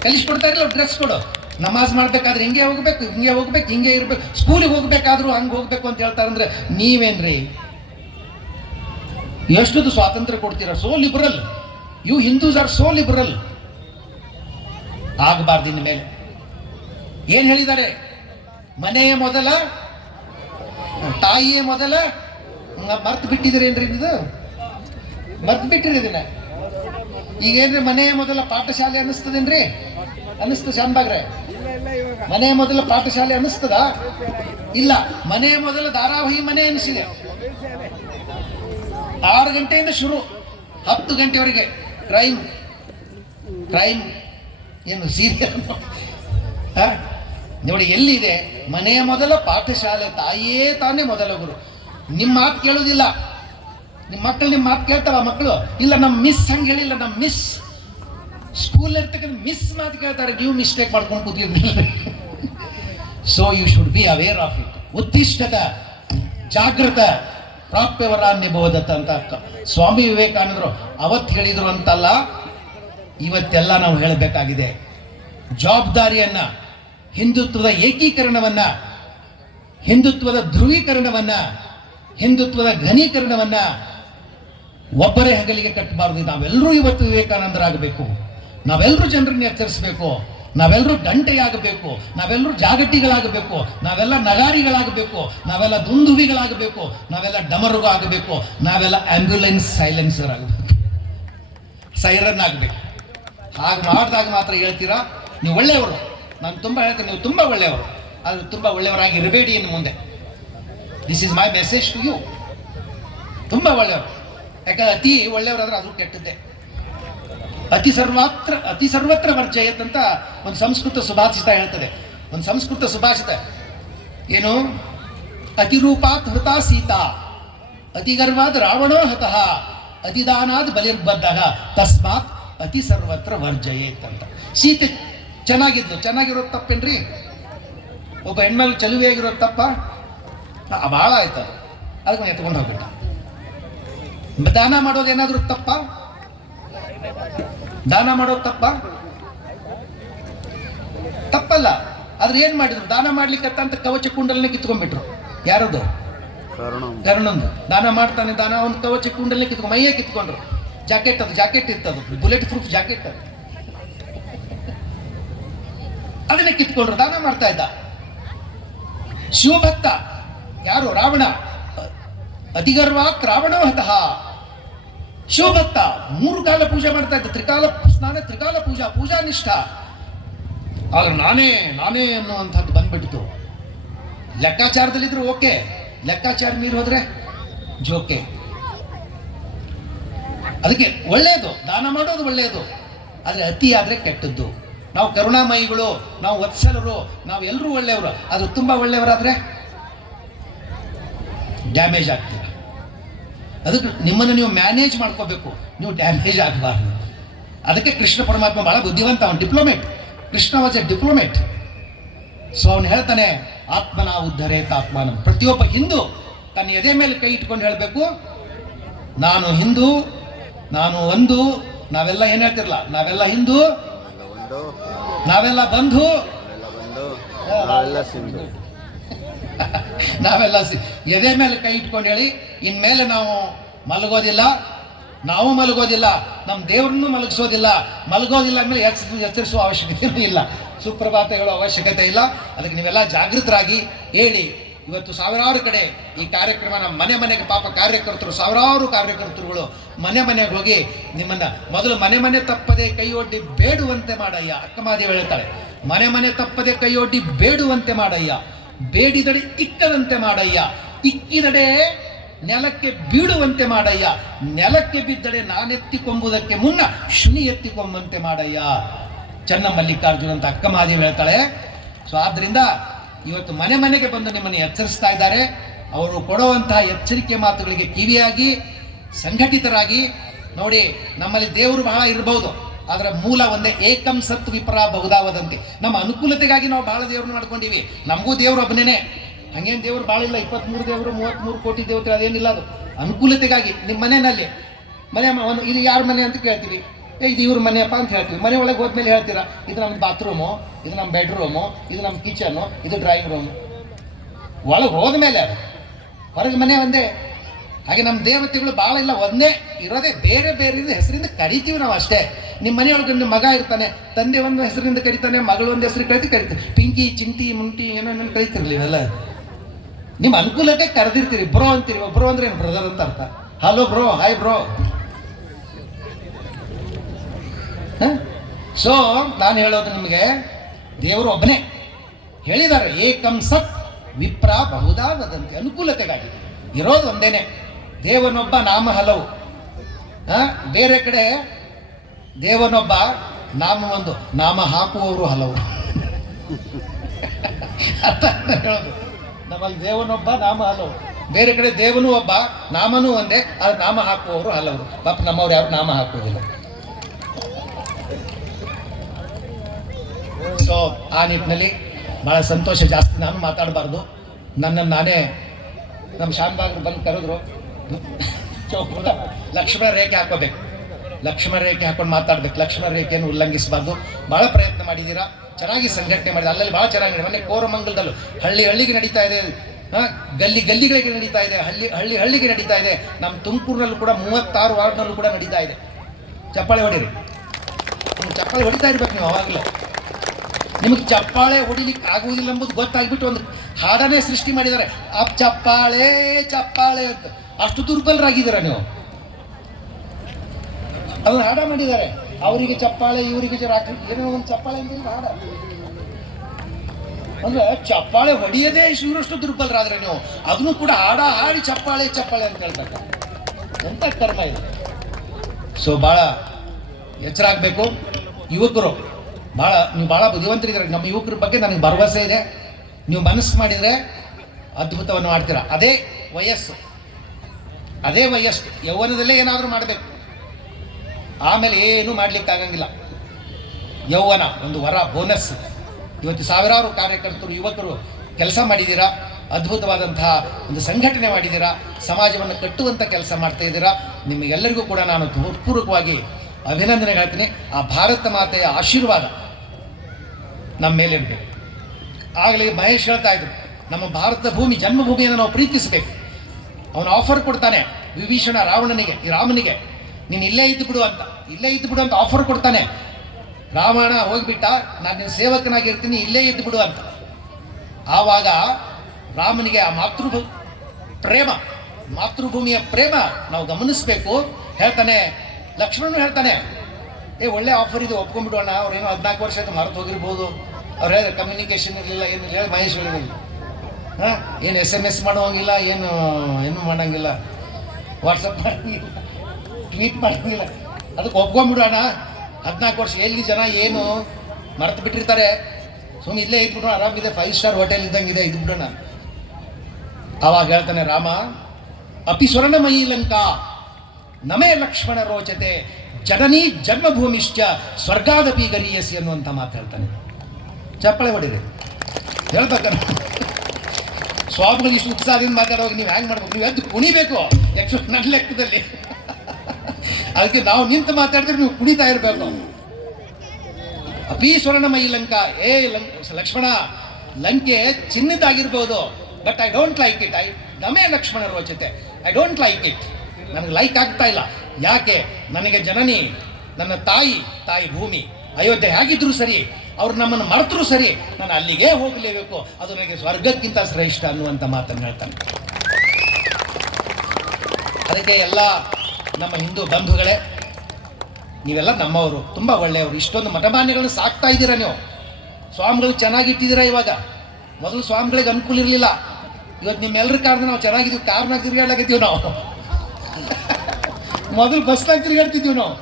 ಕಲಿಸ್ಕೊಡ್ತಾ ಇರಲ್ಲ ಡ್ರೆಸ್ ಕೋಡ್. ನಮಾಜ್ ಮಾಡ್ಬೇಕಾದ್ರೆ ಹಿಂಗೆ ಹೋಗ್ಬೇಕು, ಹಿಂಗೆ ಇರ್ಬೇಕು. ಸ್ಕೂಲಿಗೆ ಹೋಗ್ಬೇಕಾದ್ರೂ ಹಂಗೆ ಹೋಗ್ಬೇಕು ಅಂತ ಹೇಳ್ತಾರಂದ್ರೆ ನೀವೇನ್ರಿ? ಎಷ್ಟೊಂದು ಸ್ವಾತಂತ್ರ್ಯ ಕೊಡ್ತೀರಾ? So liberal. You Hindus are so liberal. ಆಗಬಾರ್ದು. ಇನ್ನು ಮೇಲೆ ಏನ್ ಹೇಳಿದ್ದಾರೆ? ಮನೆಯ ಮೊದಲ, ತಾಯಿಯೇ ಮೊದಲ. ಮರ್ತು ಬಿಟ್ಟಿದ್ರೇನ್ರಿ? ಇದು ಮರ್ತು ಬಿಟ್ಟಿರಿ ಇದನ್ನ. ಈಗೇನ್ರಿ ಮನೆಯ ಮೊದಲ ಪಾಠಶಾಲೆ ಅನ್ನಿಸ್ತದೇನ್ರಿ? ಅನ್ನಿಸ್ತ ಶಾನ್ಬಾಗ್ರೆ? ಮನೆಯ ಮೊದಲ ಪಾಠಶಾಲೆ ಅನ್ನಿಸ್ತದ? ಇಲ್ಲ. ಮನೆಯ ಮೊದಲ ಧಾರಾವಾಹಿ ಮನೆ ಅನಿಸಿದೆ. 6 ಗಂಟೆಯಿಂದ ಶುರು, 10 ಗಂಟೆವರೆಗೆ ಕ್ರೈಮ್ ಏನು ಸೀರಿಯಲ್ ನೋಡಿ. ಎಲ್ಲಿದೆ ಮನೆಯ ಮೊದಲ ಪಾಠಶಾಲೆ? ತಾಯಿಯೇ ತಾನೇ ಮೊದಲ ಗುರು. ನಿಮ್ಮ ಮಾತು ಕೇಳೋದಿಲ್ಲ. ನಿಮ್ಮ ಮಕ್ಕಳು ನಿಮ್ಮ ಮಾತು ಕೇಳ್ತಾವ? ಮಕ್ಕಳು ಇಲ್ಲ. ನಮ್ಮ ಮಿಸ್ ಹಂಗೆ ಹೇಳಿಲ್ಲ. ನಮ್ಮ ಮಿಸ್ ಸ್ಕೂಲ್ ಇರ್ತಕ್ಕಂಥ ಮಿಸ್ ಮಾತು ಕೇಳ್ತಾರೆ. ನೀವು ಮಿಸ್ಟೇಕ್ ಮಾಡ್ಕೊಂಡು ಕೂತಿದ್ದಿಲ್ಲ. So you should be aware of it. ಉತ್ತಿಷ್ಠತ ಜಾಗೃತ ಪ್ರಾಪ್ಯವರಾನ್ಯ ಬೋಧತ ಅಂತ ಸ್ವಾಮಿ ವಿವೇಕಾನಂದರು ಅವತ್ತು ಹೇಳಿದರು ಅಂತಲ್ಲ, ಇವತ್ತೆಲ್ಲ ನಾವು ಹೇಳಬೇಕಾಗಿದೆ. ಜವಾಬ್ದಾರಿಯನ್ನ, ಹಿಂದುತ್ವದ ಏಕೀಕರಣವನ್ನ, ಹಿಂದುತ್ವದ ಧ್ರುವೀಕರಣವನ್ನ, ಹಿಂದುತ್ವದ ಘನೀಕರಣವನ್ನ ಒಬ್ಬರೇ ಹೆಗಲಿಗೆ ಕಟ್ಟಬಾರದು. ನಾವೆಲ್ಲರೂ ಇವತ್ತು ವಿವೇಕಾನಂದರಾಗಬೇಕು, ನಾವೆಲ್ಲರೂ ಜನರನ್ನ ಎಚ್ಚರಿಸಬೇಕು, ನಾವೆಲ್ಲರೂ ಗಂಟೆಯಾಗಬೇಕು, ನಾವೆಲ್ಲರೂ ಜಾಗಟಿಗಳಾಗಬೇಕು, ನಾವೆಲ್ಲ ನಗಾರಿಗಳಾಗಬೇಕು, ನಾವೆಲ್ಲ ದುಂದುವಿಗಳಾಗಬೇಕು, ನಾವೆಲ್ಲ ಡಮರುಗ ಆಗಬೇಕು, ನಾವೆಲ್ಲ ಆಂಬ್ಯುಲೆನ್ಸ್ ಸೈಲೆನ್ಸರ್ ಆಗಬೇಕು, ಸೈರನ್ ಆಗಬೇಕು. ಹಾಗೆ ಮಾಡಿದಾಗ ಮಾತ್ರ ಹೇಳ್ತೀರಾ ನೀವು ಒಳ್ಳೆಯವರು. ನಾನು ತುಂಬ ಹೇಳ್ತೇನೆ, ನೀವು ತುಂಬ ಒಳ್ಳೆಯವರು, ಆದರೆ ತುಂಬ ಒಳ್ಳೆಯವರಾಗಿ ಇರಬೇಡಿ ಇನ್ನು ಮುಂದೆ. This is my message to you. ತುಂಬ ಒಳ್ಳೆಯವರು. ಯಾಕಂದ್ರೆ ಅತಿ ಒಳ್ಳೆಯವರಾದ್ರೆ ಅದು ಕೆಟ್ಟದ್ದೇ. ಅತಿ ಸರ್ವತ್ರ ವರ್ಜಯತ್ ಅಂತ ಒಂದು ಸಂಸ್ಕೃತ ಸುಭಾಷಿತ ಹೇಳ್ತದೆ. ಒಂದು ಸಂಸ್ಕೃತ ಸುಭಾಷಿತ ಏನು, ಅತಿರೂಪಾತ್ ಹೃತ ಸೀತಾ, ಅತಿಗರ್ವಾದ ರಾವಣೋ ಹತಃ, ಅತಿದಾನಾದ್ ಬಲಿರ್ಬದ್ಧ, ತಸ್ಮಾತ್ ಅತಿ ಸರ್ವತ್ರ ವರ್ಜಯೇತ್ ಅಂತ. ಸೀತೆ ಚೆನ್ನಾಗಿದ್ಲು, ಚೆನ್ನಾಗಿರೋದು ತಪ್ಪೇನ್ರಿ? ಒಬ್ಬ ಹೆಣ್ಮೇಲೆ ಚಲುವೆಯಾಗಿರೋದು ತಪ್ಪ? ಭಾಳ ಆಯ್ತು ಅದು, ಅದಕ್ಕೆ ಎತ್ಕೊಂಡು ಹೋಗ್ಬಿಟ್ಟ. ದಾನ ಮಾಡೋದೇನಾದ್ರೂ ತಪ್ಪ? ದಾನ ಮಾಡೋದು ತಪ್ಪಲ್ಲ. ಆದ್ರೆ ಏನ್ ಮಾಡಿದ್ರು, ದಾನ ಮಾಡ್ಲಿಕ್ಕೆ ಅಂತ ಕವಚ ಕುಂಡಲನೆ ಕಿತ್ಕೊಂಡ್ಬಿಟ್ರು. ಯಾರದು? ಕರ್ಣಂದು. ದಾನ ಮಾಡ್ತಾನೆ, ದಾನ ಒಂದು ಕವಚ ಕುಂಡಲನೆ ಕಿತ್ಕೊಂಡು ಮೈಯೇ ಕಿತ್ಕೊಂಡ್ರು. ಜಾಕೆಟ್ ಇತ್ತದು, ಬುಲೆಟ್ ಪ್ರೂಫ್ ಜಾಕೆಟ್ ಅದು, ಅದನ್ನೇ ಕಿತ್ಕೊಂಡ್ರು. ದಾನ ಮಾಡ್ತಾ ಇದ್ದ ಶಿವಭಕ್ತ. ಯಾರು? ರಾವಣ. ಅತಿಗರ್ವಾಕ್ ರಾವಣೋ ಹತಃ. ಶಿವಭಕ್ತ 3 ಕಾಲ ಪೂಜೆ ಮಾಡ್ತಾ ಇದ್ದ, ತ್ರಿಕಾಲ ಸ್ನಾನ, ತ್ರಿಕಾಲ ಪೂಜಾ ನಿಷ್ಠ. ಆದ್ರೆ ನಾನೇ ಅನ್ನುವಂಥದ್ದು ಬಂದ್ಬಿಟ್ಟಿತು. ಲೆಕ್ಕಾಚಾರದಲ್ಲಿದ್ರು ಓಕೆ, ಲೆಕ್ಕಾಚಾರ ಮೀರಿ ಹೋದ್ರೆ ಜೋಕೆ. ಅದಕ್ಕೆ ಒಳ್ಳೆಯದು, ದಾನ ಮಾಡೋದು ಒಳ್ಳೆಯದು, ಆದರೆ ಅತಿ ಆದರೆ ಕೆಟ್ಟದ್ದು. ನಾವು ಕರುಣಾಮಯಿಗಳು, ನಾವು ವತ್ಸಲರು, ನಾವು ಎಲ್ಲರೂ ಒಳ್ಳೆಯವರು. ಅದು ತುಂಬ ಒಳ್ಳೆಯವರಾದರೆ ಡ್ಯಾಮೇಜ್ ಆಗ್ತೀರ. ಅದಕ್ಕೆ ನಿಮ್ಮನ್ನು ನೀವು ಮ್ಯಾನೇಜ್ ಮಾಡ್ಕೋಬೇಕು, ನೀವು ಡ್ಯಾಮೇಜ್ ಆಗಬಾರ್ದು. ಅದಕ್ಕೆ ಕೃಷ್ಣ ಪರಮಾತ್ಮ ಬಹಳ ಬುದ್ಧಿವಂತ, ಅವನು diplomat. Krishna was A diplomat. So ಅವನು ಹೇಳ್ತಾನೆ, ಆತ್ಮನ ಉದ್ಧರೇತ ಆತ್ಮಾನಂ. ಪ್ರತಿಯೊಬ್ಬ ಹಿಂದೂ ತನ್ನ ಎದೆ ಮೇಲೆ ಕೈ ಇಟ್ಕೊಂಡು ಹೇಳಬೇಕು, ನಾನು ಹಿಂದೂ, ನಾನು ಒಂದು. ನಾವೆಲ್ಲ ಏನು ಹೇಳ್ತಿರಲ್ಲ, ನಾವೆಲ್ಲ ಹಿಂದೂ, ನಾವೆಲ್ಲ ಬಂಧು, ನಾವೆಲ್ಲ ಎದೆ ಮೇಲೆ ಕೈ ಇಟ್ಕೊಂಡು ಹೇಳಿ, ಇನ್ಮೇಲೆ ನಾವು ಮಲಗೋದಿಲ್ಲ, ನಮ್ಮ ದೇವ್ರನ್ನೂ ಮಲಗಿಸೋದಿಲ್ಲ ಅಂದಮೇಲೆ ಎಚ್ಚರಿಸುವ ಅವಶ್ಯಕತೆಯೂ ಇಲ್ಲ, ಸುಪ್ರಭಾತ ಹೇಳೋ ಅವಶ್ಯಕತೆ ಇಲ್ಲ. ಅದಕ್ಕೆ ನೀವೆಲ್ಲ ಜಾಗೃತರಾಗಿ ಹೇಳಿ. ಇವತ್ತು ಸಾವಿರಾರು ಕಡೆ ಈ ಕಾರ್ಯಕ್ರಮ, ನಮ್ಮ ಮನೆಗೆ ಪಾಪ ಕಾರ್ಯಕರ್ತರು, ಸಾವಿರಾರು ಕಾರ್ಯಕರ್ತರುಗಳು ಮನೆಗೆ ಹೋಗಿ ನಿಮ್ಮನ್ನ ಮೊದಲು ಮನೆ ತಪ್ಪದೆ ಕೈಯೊಡ್ಡಿ ಬೇಡುವಂತೆ ಮಾಡಯ್ಯ. ಅಕ್ಕಮಾದೇವಿ ಹೇಳ್ತಾಳೆ, ಮನೆ ತಪ್ಪದೆ ಕೈಯೊಡ್ಡಿ ಬೇಡುವಂತೆ ಮಾಡಯ್ಯ, ಬೇಡಿದಡೆ ಇಕ್ಕದಂತೆ ಮಾಡಯ್ಯ, ಇಕ್ಕಿದಡೆ ನೆಲಕ್ಕೆ ಬೀಳುವಂತೆ ಮಾಡಯ್ಯ, ನೆಲಕ್ಕೆ ಬಿದ್ದಡೆ ನಾನೆತ್ತಿಕೊಂಬುದಕ್ಕೆ ಮುನ್ನ ಶುನಿ ಎತ್ತಿಕೊಂಬಂತೆ ಮಾಡಯ್ಯ. ಚೆನ್ನ ಮಲ್ಲಿಕಾರ್ಜುನ ಅಂತ ಅಕ್ಕಮಾದೇವಿ ಹೇಳ್ತಾಳೆ. ಸೊ ಆದ್ರಿಂದ ಇವತ್ತು ಮನೆಗೆ ಬಂದು ನಿಮ್ಮನ್ನು ಎಚ್ಚರಿಸ್ತಾ ಇದ್ದಾರೆ. ಅವರು ಕೊಡುವಂತಹ ಎಚ್ಚರಿಕೆ ಮಾತುಗಳಿಗೆ ಕಿವಿಯಾಗಿ ಸಂಘಟಿತರಾಗಿ ನೋಡಿ. ನಮ್ಮಲ್ಲಿ ದೇವರು ಬಹಳ ಇರಬಹುದು, ಅದರ ಮೂಲ ಒಂದೇ, ಏಕಂ ಸತ್ ವಿಪರ ಬಹುದಾವದಂತೆ. ನಮ್ಮ ಅನುಕೂಲತೆಗಾಗಿ ನಾವು ಬಹಳ ದೇವ್ರನ್ನ ಮಾಡ್ಕೊಂಡಿವಿ. ನಮಗೂ ದೇವ್ರು ಒಬ್ಬನೇ, ಹಂಗೇನು ದೇವ್ರು ಭಾಳ ಇಲ್ಲ. 23 ದೇವರು, 33 ಕೋಟಿ ದೇವತೆ, ಅದೇನಿಲ್ಲ. ಅದು ಅನುಕೂಲತೆಗಾಗಿ. ನಿಮ್ಮ ಮನೆಯಲ್ಲಿ ಒಂದು ಇದು ಯಾರ ಮನೆ ಅಂತ ಕೇಳ್ತೀವಿ, ಇದು ಇವ್ರ ಮನೆಯಪ್ಪ ಅಂತ ಹೇಳ್ತೀವಿ. ಮನೆ ಒಳಗೆ ಹೋದ್ಮೇಲೆ ಹೇಳ್ತೀರಾ, ಇದು ನಮ್ಮ ಬಾತ್ರೂಮು, ಇದು ನಮ್ಮ ಬೆಡ್ರೂಮು, ಇದು ನಮ್ಮ ಕಿಚನ್ನು, ಇದು ಡ್ರಾಯಿಂಗ್ ರೂಮು. ಒಳಗೆ ಹೋದ್ಮೇಲೆ ಹೊರಗೆ ಮನೆ ಒಂದೇ. ಹಾಗೆ ನಮ್ಮ ದೇವತೆಗಳು ಭಾಳ ಇಲ್ಲ, ಒಂದೇ ಇರೋದೇ. ಬೇರೆ ಹೆಸರಿಂದ ಕರಿತೀವಿ ನಾವು ಅಷ್ಟೇ. ನಿಮ್ಮ ಮನೆಯೊಳಗೆ ಒಂದು ಮಗ ಇರ್ತಾನೆ, ತಂದೆ ಒಂದು ಹೆಸರಿಂದ ಕರಿತಾನೆ, ಮಗಳು ಒಂದು ಹೆಸರು ಕರಿತೀವಿ. ಪಿಂಕಿ, ಚಿಂಟಿ, ಮುಂಟಿ ಏನೋ ಕರಿತಿರ್ಲಿ. ಇವೆಲ್ಲ ನಿಮ್ಮ ಅನುಕೂಲಕ್ಕೆ ಕರೆದಿರ್ತೀರಿ. ಬ್ರೋ ಅಂತೀರಿ. ಬ್ರೋ ಅಂದ್ರೆ ಏನು? ಬ್ರದರ್ ಅಂತ ಅರ್ಥ. Hello bro, hi bro. So ನಾನು ಹೇಳೋದು ನಿಮಗೆ, ದೇವರು ಒಬ್ಬನೇ ಹೇಳಿದ್ದಾರೆ, ಏಕಂ ಸತ್ ವಿಪ್ರ ಬಹುದಾ ವದಂತಿ. ಅನುಕೂಲತೆಗಾಗಿ ಇರೋದು ಒಂದೇನೆ. ದೇವನೊಬ್ಬ, ನಾಮ ಹಲವು. ಬೇರೆ ಕಡೆ ದೇವನೊಬ್ಬ, ನಾಮ ಒಂದು, ನಾಮ ಹಾಕುವವರು ಹಲವು. ಅರ್ಥ ಹೇಳೋದು. ನಮ್ಮಲ್ಲಿ ದೇವನೊಬ್ಬ, ನಾಮ ಹಲವು. ಬೇರೆ ಕಡೆ ದೇವನೂ ಒಬ್ಬ, ನಾಮನೂ ಒಂದೇ, ಅದು ನಾಮ ಹಾಕುವವರು ಹಲವರು. ಪಾಪ ನಮ್ಮವ್ರು ಯಾರು ನಾಮ ಹಾಕುವುದಿಲ್ಲ. ಸೊ ಆ ನಿಟ್ಟಿನಲ್ಲಿ ಭಾಳ ಸಂತೋಷ. ಜಾಸ್ತಿ ನಾನು ಮಾತಾಡಬಾರ್ದು. ನನ್ನನ್ನು ನಾನೇ ನಮ್ಮ ಶಾನ್ಭಾಗರು ಬಂದು ಕರೆದ್ರು, ಲಕ್ಷ್ಮಣ ರೇಖೆ ಹಾಕೋಬೇಕು, ಲಕ್ಷ್ಮಣ ರೇಖೆ ಹಾಕೊಂಡು ಮಾತಾಡ್ಬೇಕು. ಲಕ್ಷ್ಮಣ ರೇಖೆಯನ್ನು ಉಲ್ಲಂಘಿಸಬಾರ್ದು. ಭಾಳ ಪ್ರಯತ್ನ ಮಾಡಿದ್ದೀರಾ, ಚೆನ್ನಾಗಿ ಸಂಘಟನೆ ಮಾಡಿದ. ಅಲ್ಲಲ್ಲಿ ಭಾಳ ಚೆನ್ನಾಗಿ. ಮೊನ್ನೆ ಕೋರಮಂಗಲದಲ್ಲೂ ಹಳ್ಳಿಗೆ ನಡೀತಾ ಇದೆ ಗಲ್ಲಿ ಗಲ್ಲಿಗಳಿಗೆ ನಡೀತಾ ಇದೆ, ಹಳ್ಳಿಗೆ ನಡೀತಾ ಇದೆ. ನಮ್ಮ ತುಮಕೂರಿನಲ್ಲೂ ಕೂಡ 36 ವಾರ್ಡ್ನಲ್ಲೂ ಕೂಡ ನಡೀತಾ ಇದೆ. ಚಪ್ಪಾಳೆ ಹೊಡೀರಿ, ಚಪ್ಪಾಳೆ ಹೊಡಿತಾ ಇರ್ಬೇಕು ನೀವು. ಅವಾಗಲೇ ನಿಮಗೆ ಚಪ್ಪಾಳೆ ಹೊಡಿಲಿಕ್ಕೆ ಆಗುವುದಿಲ್ಲ ಎಂಬುದು ಗೊತ್ತಾಗ್ಬಿಟ್ಟು ಒಂದು ಹಾಡನ್ನೇ ಸೃಷ್ಟಿ ಮಾಡಿದ್ದಾರೆ, ಆ ಚಪ್ಪಾಳೆ ಚಪ್ಪಾಳೆ ಅಂತ. ಅಷ್ಟು ದುರ್ಬಲರಾಗಿದ್ದೀರ ನೀವು. ಅದನ್ನ ಹಾಡ ಮಾಡಿದ್ದಾರೆ, ಅವರಿಗೆ ಚಪ್ಪಾಳೆ ಇವರಿಗೆ ಏನೋ ಒಂದು ಚಪ್ಪಾಳೆ ಅಂತ ಹಾಡ. ಅಂದ್ರೆ ಚಪ್ಪಾಳೆ ಹೊಡೆಯದೇ ಇವರಷ್ಟು ದುರ್ಬಲರಾದ್ರೆ ನೀವು ಅದನ್ನು ಕೂಡ ಹಾಡಿ ಚಪ್ಪಾಳೆ ಚಪ್ಪಾಳೆ ಅಂತ ಹೇಳ್ಬೇಕು. ಎಂತ ಕರ್ಮ ಇದೆ. ಸೊ ಭಾಳ ಎಚ್ಚರ ಆಗಬೇಕು ಯುವಕರು. ನೀವು ಭಾಳ ಬುದ್ಧಿವಂತರಿದ್ದಾರೆ. ನಮ್ಮ ಯುವಕರ ಬಗ್ಗೆ ನನಗೆ ಭರವಸೆ ಇದೆ. ನೀವು ಮನಸ್ಸು ಮಾಡಿದರೆ ಅದ್ಭುತವನ್ನು ಮಾಡ್ತೀರಾ. ಅದೇ ವಯಸ್ಸು ಯೌವನದಲ್ಲೇ ಏನಾದರೂ ಮಾಡಬೇಕು, ಆಮೇಲೆ ಏನೂ ಮಾಡಲಿಕ್ಕಾಗಂಗಿಲ್ಲ. ಯೌವನ ಒಂದು ವರ, ಬೋನಸ್. ಇವತ್ತು ಸಾವಿರಾರು ಕಾರ್ಯಕರ್ತರು ಯುವಕರು ಕೆಲಸ ಮಾಡಿದ್ದೀರಾ, ಅದ್ಭುತವಾದಂತಹ ಒಂದು ಸಂಘಟನೆ ಮಾಡಿದ್ದೀರಾ, ಸಮಾಜವನ್ನು ಕಟ್ಟುವಂಥ ಕೆಲಸ ಮಾಡ್ತಾ ಇದ್ದೀರಾ. ನಿಮಗೆಲ್ಲರಿಗೂ ಕೂಡ ನಾನು ಹೃತ್ಪೂರ್ವಕವಾಗಿ ಅಭಿನಂದನೆ ಹೇಳ್ತೀನಿ. ಆ ಭಾರತ ಮಾತೆಯ ಆಶೀರ್ವಾದ ನಮ್ಮ ಮೇಲಿರಬೇಕು. ಆಗಲೇ ಮಹೇಶ್ ಹೇಳ್ತಾ ಇದ್ರು, ನಮ್ಮ ಭಾರತ ಭೂಮಿ ಜನ್ಮಭೂಮಿಯನ್ನು ನಾವು ಪ್ರೀತಿಸಬೇಕು. ಅವನು ಆಫರ್ ಕೊಡ್ತಾನೆ ವಿಭೀಷಣ ರಾಮನಿಗೆ, ನೀನು ಇಲ್ಲೇ ಇದ್ದು ಬಿಡು ಅಂತ ಆಫರ್ ಕೊಡ್ತಾನೆ. ರಾವಣ ಹೋಗಿಬಿಟ್ಟ, ನಾನು ನಿನ್ನ ಸೇವಕನಾಗಿರ್ತೀನಿ, ಇಲ್ಲೇ ಇದ್ದು ಬಿಡು ಅಂತ. ಆವಾಗ ರಾಮನಿಗೆ ಆ ಮಾತೃಭೂಮಿಯ ಪ್ರೇಮ ನಾವು ಗಮನಿಸಬೇಕು. ಹೇಳ್ತಾನೆ, ಲಕ್ಷ್ಮಣನು ಹೇಳ್ತಾನೆ, ಒಳ್ಳೆ ಆಫರ್ ಇದು, ಒಪ್ಕೊಂಡ್ಬಿಡೋಣ. ಅವ್ರೇನೋ 14 ವರ್ಷ ಆಯ್ತು, ಮರೆತು ಹೋಗಿರ್ಬೋದು. ಅವ್ರು ಹೇಳಿದ್ರೆ ಕಮ್ಯುನಿಕೇಷನ್ ಇರಲಿಲ್ಲ, ಏನು ಹೇಳಿ ಮಹೇಶ್ ಹೇಳಿಲ್ಲ, ಏನು SMS ಮಾಡೋಂಗಿಲ್ಲ, ಏನು ಮಾಡೋಂಗಿಲ್ಲ, ವಾಟ್ಸಪ್ ಮಾಡೋಂಗಿಲ್ಲ, ಟ್ವೀಟ್ ಮಾಡೋಂಗಿಲ್ಲ. ಅದಕ್ಕೆ ಒಪ್ಕೊಂಡ್ಬಿಡೋಣ. 14 ವರ್ಷ ಎಲ್ಲಿ ಜನ ಏನು ಮರೆತು ಬಿಟ್ಟಿರ್ತಾರೆ, ಸುಮ್ಮನೆ ಇಲ್ಲೇ ಇದ್ಬಿಡೋಣ, ಆರಾಮಿದೆ, 5 ಸ್ಟಾರ್ ಹೋಟೆಲ್ ಇದ್ದಂಗಿದೆ, ಇದ್ಬಿಡೋಣ. ಆವಾಗ ಹೇಳ್ತಾನೆ ರಾಮ, ಅಪಿ ಸ್ವರ್ಣಮಯೀ ಲಂಕಾ ನಮೇ ಲಕ್ಷ್ಮಣ ರೋಚತೆ ಜನನೀ ಜನ್ಮಭೂಮಿಶ್ಚ ಸ್ವರ್ಗಾದಪಿ ಗರೀಯಸಿ ಅನ್ನುವಂಥ ಮಾತು ಹೇಳ್ತಾನೆ. ಚಪ್ಪಳೆ ಹೊಡಿರಿ, ಹೇಳ್ಬೇಕಲ್ಲ. ಸ್ವಾಮಿಗಳು ಇಷ್ಟು ಉತ್ಸಾಹದಿಂದ ಮಾತಾಡುವಾಗ ನೀವು ಹ್ಯಾಂಗೆ ಮಾಡ್ಬೇಕು? ನೀವು ಎದ್ದು ಕುಣಿಬೇಕು. ಯಾಕ್ಚುಲಿ ನನ್ನ ಲೆಕ್ಕದಲ್ಲಿ ಅದಕ್ಕೆ ನಾವು ನಿಂತು ಮಾತಾಡಿದ್ರೆ ನೀವು ಕುಣಿತಾ ಇರಬೇಕು. ಅಪಿ ಸ್ವರ್ಣಮಯಿ ಲಂಕಾ, ಲಕ್ಷ್ಮಣ, ಲಂಕೆ ಚಿನ್ನದಾಗಿರ್ಬೋದು, but I don't like it. ನಮೇ ಲಕ್ಷ್ಮಣ ರೋಚತೆ, ಐ ಡೋಂಟ್ ಲೈಕ್ ಇಟ್. ನನಗೆ ಲೈಕ್ ಆಗ್ತಾ ಇಲ್ಲ. ಯಾಕೆ? ನನಗೆ ಜನನಿ, ನನ್ನ ತಾಯಿ ಭೂಮಿ ಅಯೋಧ್ಯೆ ಹೇಗಿದ್ರು ಸರಿ, ಅವ್ರು ನಮ್ಮನ್ನು ಮರೆತರೂ ಸರಿ, ನಾನು ಅಲ್ಲಿಗೆ ಹೋಗಲೇಬೇಕು. ಅದು ನನಗೆ ಸ್ವರ್ಗಕ್ಕಿಂತ ಶ್ರೇಷ್ಠ ಅನ್ನುವಂಥ ಮಾತನ್ನು ಹೇಳ್ತಾನೆ. ಅದಕ್ಕೆ ಎಲ್ಲ ನಮ್ಮ ಹಿಂದೂ ಬಂಧುಗಳೇ, ನೀವೆಲ್ಲ ನಮ್ಮವರು, ತುಂಬ ಒಳ್ಳೆಯವರು. ಇಷ್ಟೊಂದು ಮಠಮಾನ್ಯಗಳನ್ನು ಸಾಕ್ತಾ ಇದ್ದೀರಾ ನೀವು. ಸ್ವಾಮಿಗಳು ಚೆನ್ನಾಗಿಟ್ಟಿದ್ದೀರಾ. ಇವಾಗ ಮೊದಲು ಸ್ವಾಮಿಗಳಿಗೆ ಅನುಕೂಲ ಇರಲಿಲ್ಲ. ಇವತ್ತು ನಿಮ್ಮೆಲ್ಲರ ಕಾರಣ ನಾವು ಚೆನ್ನಾಗಿದ್ದೀವಿ. ಕಾರ್ನಾಗ ತಿರುಗಾಡಲಾಗಿದ್ದೀವಿ ನಾವು. ಮೊದಲು ಬಸ್ನಾಗ ತಿರುಗಾಡ್ತಿದ್ವಿ ನಾವು.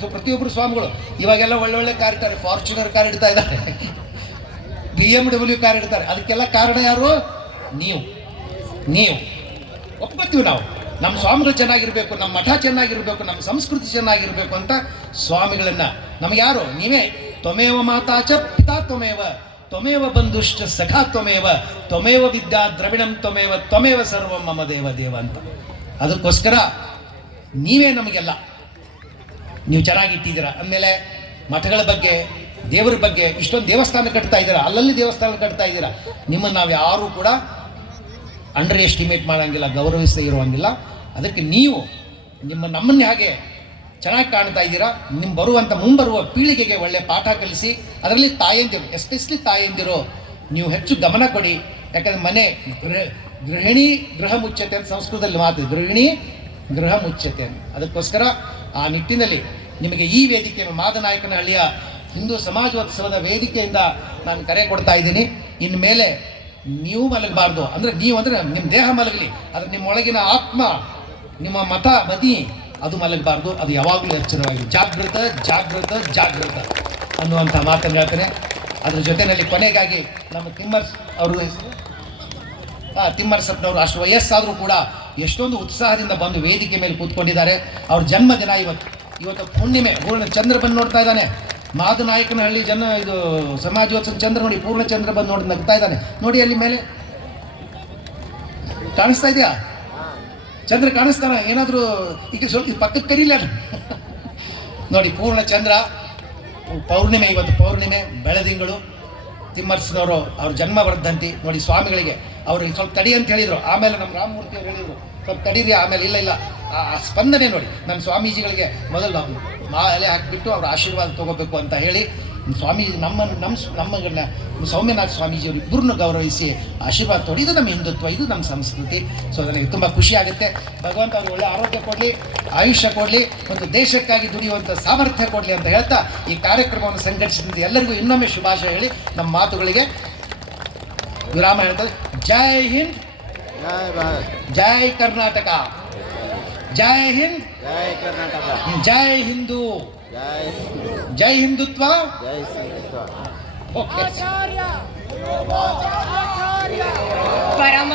ಸೊ ಪ್ರತಿಯೊಬ್ಬರು ಸ್ವಾಮಿಗಳು ಇವಾಗೆಲ್ಲ ಒಳ್ಳೊಳ್ಳೆ ಕಾರ್ ಇಡ್ತಾರೆ. ಫಾರ್ಚುನರ್ ಕಾರ್ ಇಡ್ತಾ ಇದ್ದಾರೆ, BMW ಕಾರ್ ಇಡ್ತಾರೆ. ಅದಕ್ಕೆಲ್ಲ ಕಾರಣ ಯಾರು? ನೀವು ಒಪ್ಕೊತೀವಿ ನಾವು. ನಮ್ಮ ಸ್ವಾಮಿಗಳು ಚೆನ್ನಾಗಿರ್ಬೇಕು, ನಮ್ಮ ಮಠ ಚೆನ್ನಾಗಿರ್ಬೇಕು, ನಮ್ಮ ಸಂಸ್ಕೃತಿ ಚೆನ್ನಾಗಿರ್ಬೇಕು ಅಂತ ಸ್ವಾಮಿಗಳನ್ನ ನಮಗೆ ಯಾರು? ನೀವೇ. ತ್ವಮೇವ ಮಾತಾ ಚ ಪಿತಾ ತ್ವಮೇವ ಬಂಧುಶ್ಚ ಸಖಾ ತ್ವಮೇವ ವಿದ್ಯಾ ದ್ರವಿಣಂ ತ್ವಮೇವ ಸರ್ವಂ ಮಮ ದೇವ ಅಂತ. ಅದಕ್ಕೋಸ್ಕರ ನೀವೇ ನಮಗೆಲ್ಲ. ನೀವು ಚೆನ್ನಾಗಿಟ್ಟಿದ್ದೀರಾ ಅಂದಮೇಲೆ ಮಠಗಳ ಬಗ್ಗೆ, ದೇವರ ಬಗ್ಗೆ ಇಷ್ಟೊಂದು ದೇವಸ್ಥಾನ ಕಟ್ತಾ ಇದ್ದೀರಾ, ಅಲ್ಲಲ್ಲಿ ದೇವಸ್ಥಾನ ಕಟ್ತಾ ಇದ್ದೀರಾ. ನಿಮ್ಮನ್ನು ನಾವು ಯಾರೂ ಕೂಡ ಅಂಡರ್ ಎಸ್ಟಿಮೇಟ್ ಮಾಡೋಂಗಿಲ್ಲ, ಗೌರವಿಸದೇ ಇರುವಂಗಿಲ್ಲ. ಅದಕ್ಕೆ ನೀವು ನಮ್ಮನ್ನೇ ಹಾಗೆ ಚೆನ್ನಾಗಿ ಕಾಣ್ತಾ ಇದ್ದೀರಾ. ಮುಂಬರುವ ಪೀಳಿಗೆಗೆ ಒಳ್ಳೆ ಪಾಠ ಕಲಿಸಿ, ಅದರಲ್ಲಿ ತಾಯಂದಿರು, ಎಸ್ಪೆಷಲಿ ತಾಯಂದಿರು ನೀವು ಹೆಚ್ಚು ಗಮನ ಕೊಡಿ. ಯಾಕಂದರೆ ಮನೆ ಗೃಹಿಣಿ ಗೃಹ ಮುಚ್ಚತೆ ಅಂತ ಸಂಸ್ಕೃತದಲ್ಲಿ ಮಾತು, ಗೃಹಿಣಿ ಗೃಹ ಮುಚ್ಚತೆ ಅಂತ. ಅದಕ್ಕೋಸ್ಕರ ಆ ನಿಟ್ಟಿನಲ್ಲಿ ನಿಮಗೆ ಈ ವೇದಿಕೆ ಮಾದನಾಯಕನಹಳ್ಳಿಯ ಹಿಂದೂ ಸಮಾಜೋತ್ಸವದ ವೇದಿಕೆಯಿಂದ ನಾನು ಕರೆ ಕೊಡ್ತಾ ಇದ್ದೀನಿ. ಇನ್ಮೇಲೆ ನೀವು ಮಲಗಬಾರ್ದು. ಅಂದರೆ ನಿಮ್ಮ ದೇಹ ಮಲಗಲಿ, ಆದರೆ ನಿಮ್ಮ ಒಳಗಿನ ಆತ್ಮ, ನಿಮ್ಮ ಮತಿ ಅದು ಮಲಗಬಾರ್ದು. ಅದು ಯಾವಾಗಲೂ ಎಚ್ಚರವಾಗಿ ಜಾಗೃತ ಅನ್ನುವಂಥ ಮಾತನ್ನು ಹೇಳ್ತೇನೆ. ಅದ್ರ ಜೊತೆಯಲ್ಲಿ ಕೊನೆಗಾಗಿ ನಮ್ಮ ತಿಮ್ಮರಸಪ್ಪನವರು ಅಷ್ಟು ವಯಸ್ಸಾದರೂ ಕೂಡ ಎಷ್ಟೊಂದು ಉತ್ಸಾಹದಿಂದ ಬಂದು ವೇದಿಕೆ ಮೇಲೆ ಕೂತ್ಕೊಂಡಿದ್ದಾರೆ. ಅವ್ರ ಜನ್ಮದಿನ ಇವತ್ತು ಹುಣ್ಣಿಮೆ. ಚಂದ್ರ ಬಂದು ನೋಡ್ತಾ ಇದ್ದಾನೆ. ಮಾದನಾಯಕನಹಳ್ಳಿ ಇದು ಸಮಾಜೋತ್ಸವ ಚಂದ್ರ ನೋಡಿ, ಪೂರ್ಣಚಂದ್ರ ಬಂದು ನೋಡಿ ನಗ್ತಾ ಇದ್ದಾನೆ ನೋಡಿ. ಅಲ್ಲಿ ಮೇಲೆ ಕಾಣಿಸ್ತಾ ಇದೆಯಾ? ಚಂದ್ರ ಕಾಣಿಸ್ತಾನ? ಏನಾದರೂ ಈಗ ಸ್ವಲ್ಪ ಪಕ್ಕಕ್ಕೆ ಕರೀಲ ನೋಡಿ. ಪೂರ್ಣಚಂದ್ರ, ಪೌರ್ಣಿಮೆ, ಇವತ್ತು ಪೌರ್ಣಿಮೆ, ಬೆಳದಿಂಗಳು. ತಿಮ್ಮರ್ಸ್ನವರು ಅವ್ರ ಜನ್ಮ ವರ್ಧಂತಿ ನೋಡಿ ಸ್ವಾಮಿಗಳಿಗೆ ಅವರು ಸ್ವಲ್ಪ ತಡಿ ಅಂತ ಹೇಳಿದರು. ಆಮೇಲೆ ನಮ್ಮ ರಾಮಮೂರ್ತಿ ಅವ್ರು ಹೇಳಿದರು ಸ್ವಲ್ಪ ತಡೀರಿ, ಆಮೇಲೆ ಇಲ್ಲ ಆ ಸ್ಪಂದನೆ ನೋಡಿ. ನನ್ನ ಸ್ವಾಮೀಜಿಗಳಿಗೆ ಮೊದಲು ಮಾಲೆ ಹಾಕಿಬಿಟ್ಟು ಅವ್ರ ಆಶೀರ್ವಾದ ತೊಗೋಬೇಕು ಅಂತ ಹೇಳಿ ಸ್ವಾಮೀಜಿ ನಮ್ಮ ಸೌಮ್ಯನಾಥ ಸ್ವಾಮೀಜಿಯವರು ಇಬ್ಬರನ್ನು ಗೌರವಿಸಿ ಆಶೀರ್ವಾದ ತೊಡಿ. ಇದು ನಮ್ಮ ಹಿಂದುತ್ವ, ಇದು ನಮ್ಮ ಸಂಸ್ಕೃತಿ. ಸೊ ನನಗೆ ತುಂಬ ಖುಷಿ ಆಗುತ್ತೆ. ಭಗವಂತ ಅವ್ರಿಗೆ ಒಳ್ಳೆ ಆರೋಗ್ಯ ಕೊಡಲಿ, ಆಯುಷ್ಯ ಕೊಡಲಿ, ಒಂದು ದೇಶಕ್ಕಾಗಿ ದುಡಿಯುವಂಥ ಸಾಮರ್ಥ್ಯ ಕೊಡಲಿ ಅಂತ ಹೇಳ್ತಾ ಈ ಕಾರ್ಯಕ್ರಮವನ್ನು ಸಂಘಟಿಸಿದಂತೆ ಎಲ್ಲರಿಗೂ ಇನ್ನೊಮ್ಮೆ ಶುಭಾಶಯ ಹೇಳಿ ನಮ್ಮ ಮಾತುಗಳಿಗೆ ವಿರಾಮ ಹೇಳ್ತಾರೆ. ಜೈ ಹಿಂದ್, ಜೈ ಭಾರತ್, ಜೈ ಕರ್ನಾಟಕ, ಜೈ ಹಿಂದ್, ಜೈ ಕರ್ನಾಟಕ, ಜೈ ಹಿಂದೂ, ಜೈ ಜೈ ಹಿಂದುತ್ವ. ಜೈ ಸಿಂಧುತ್ವ. ಓಕೆ. ಪರಮ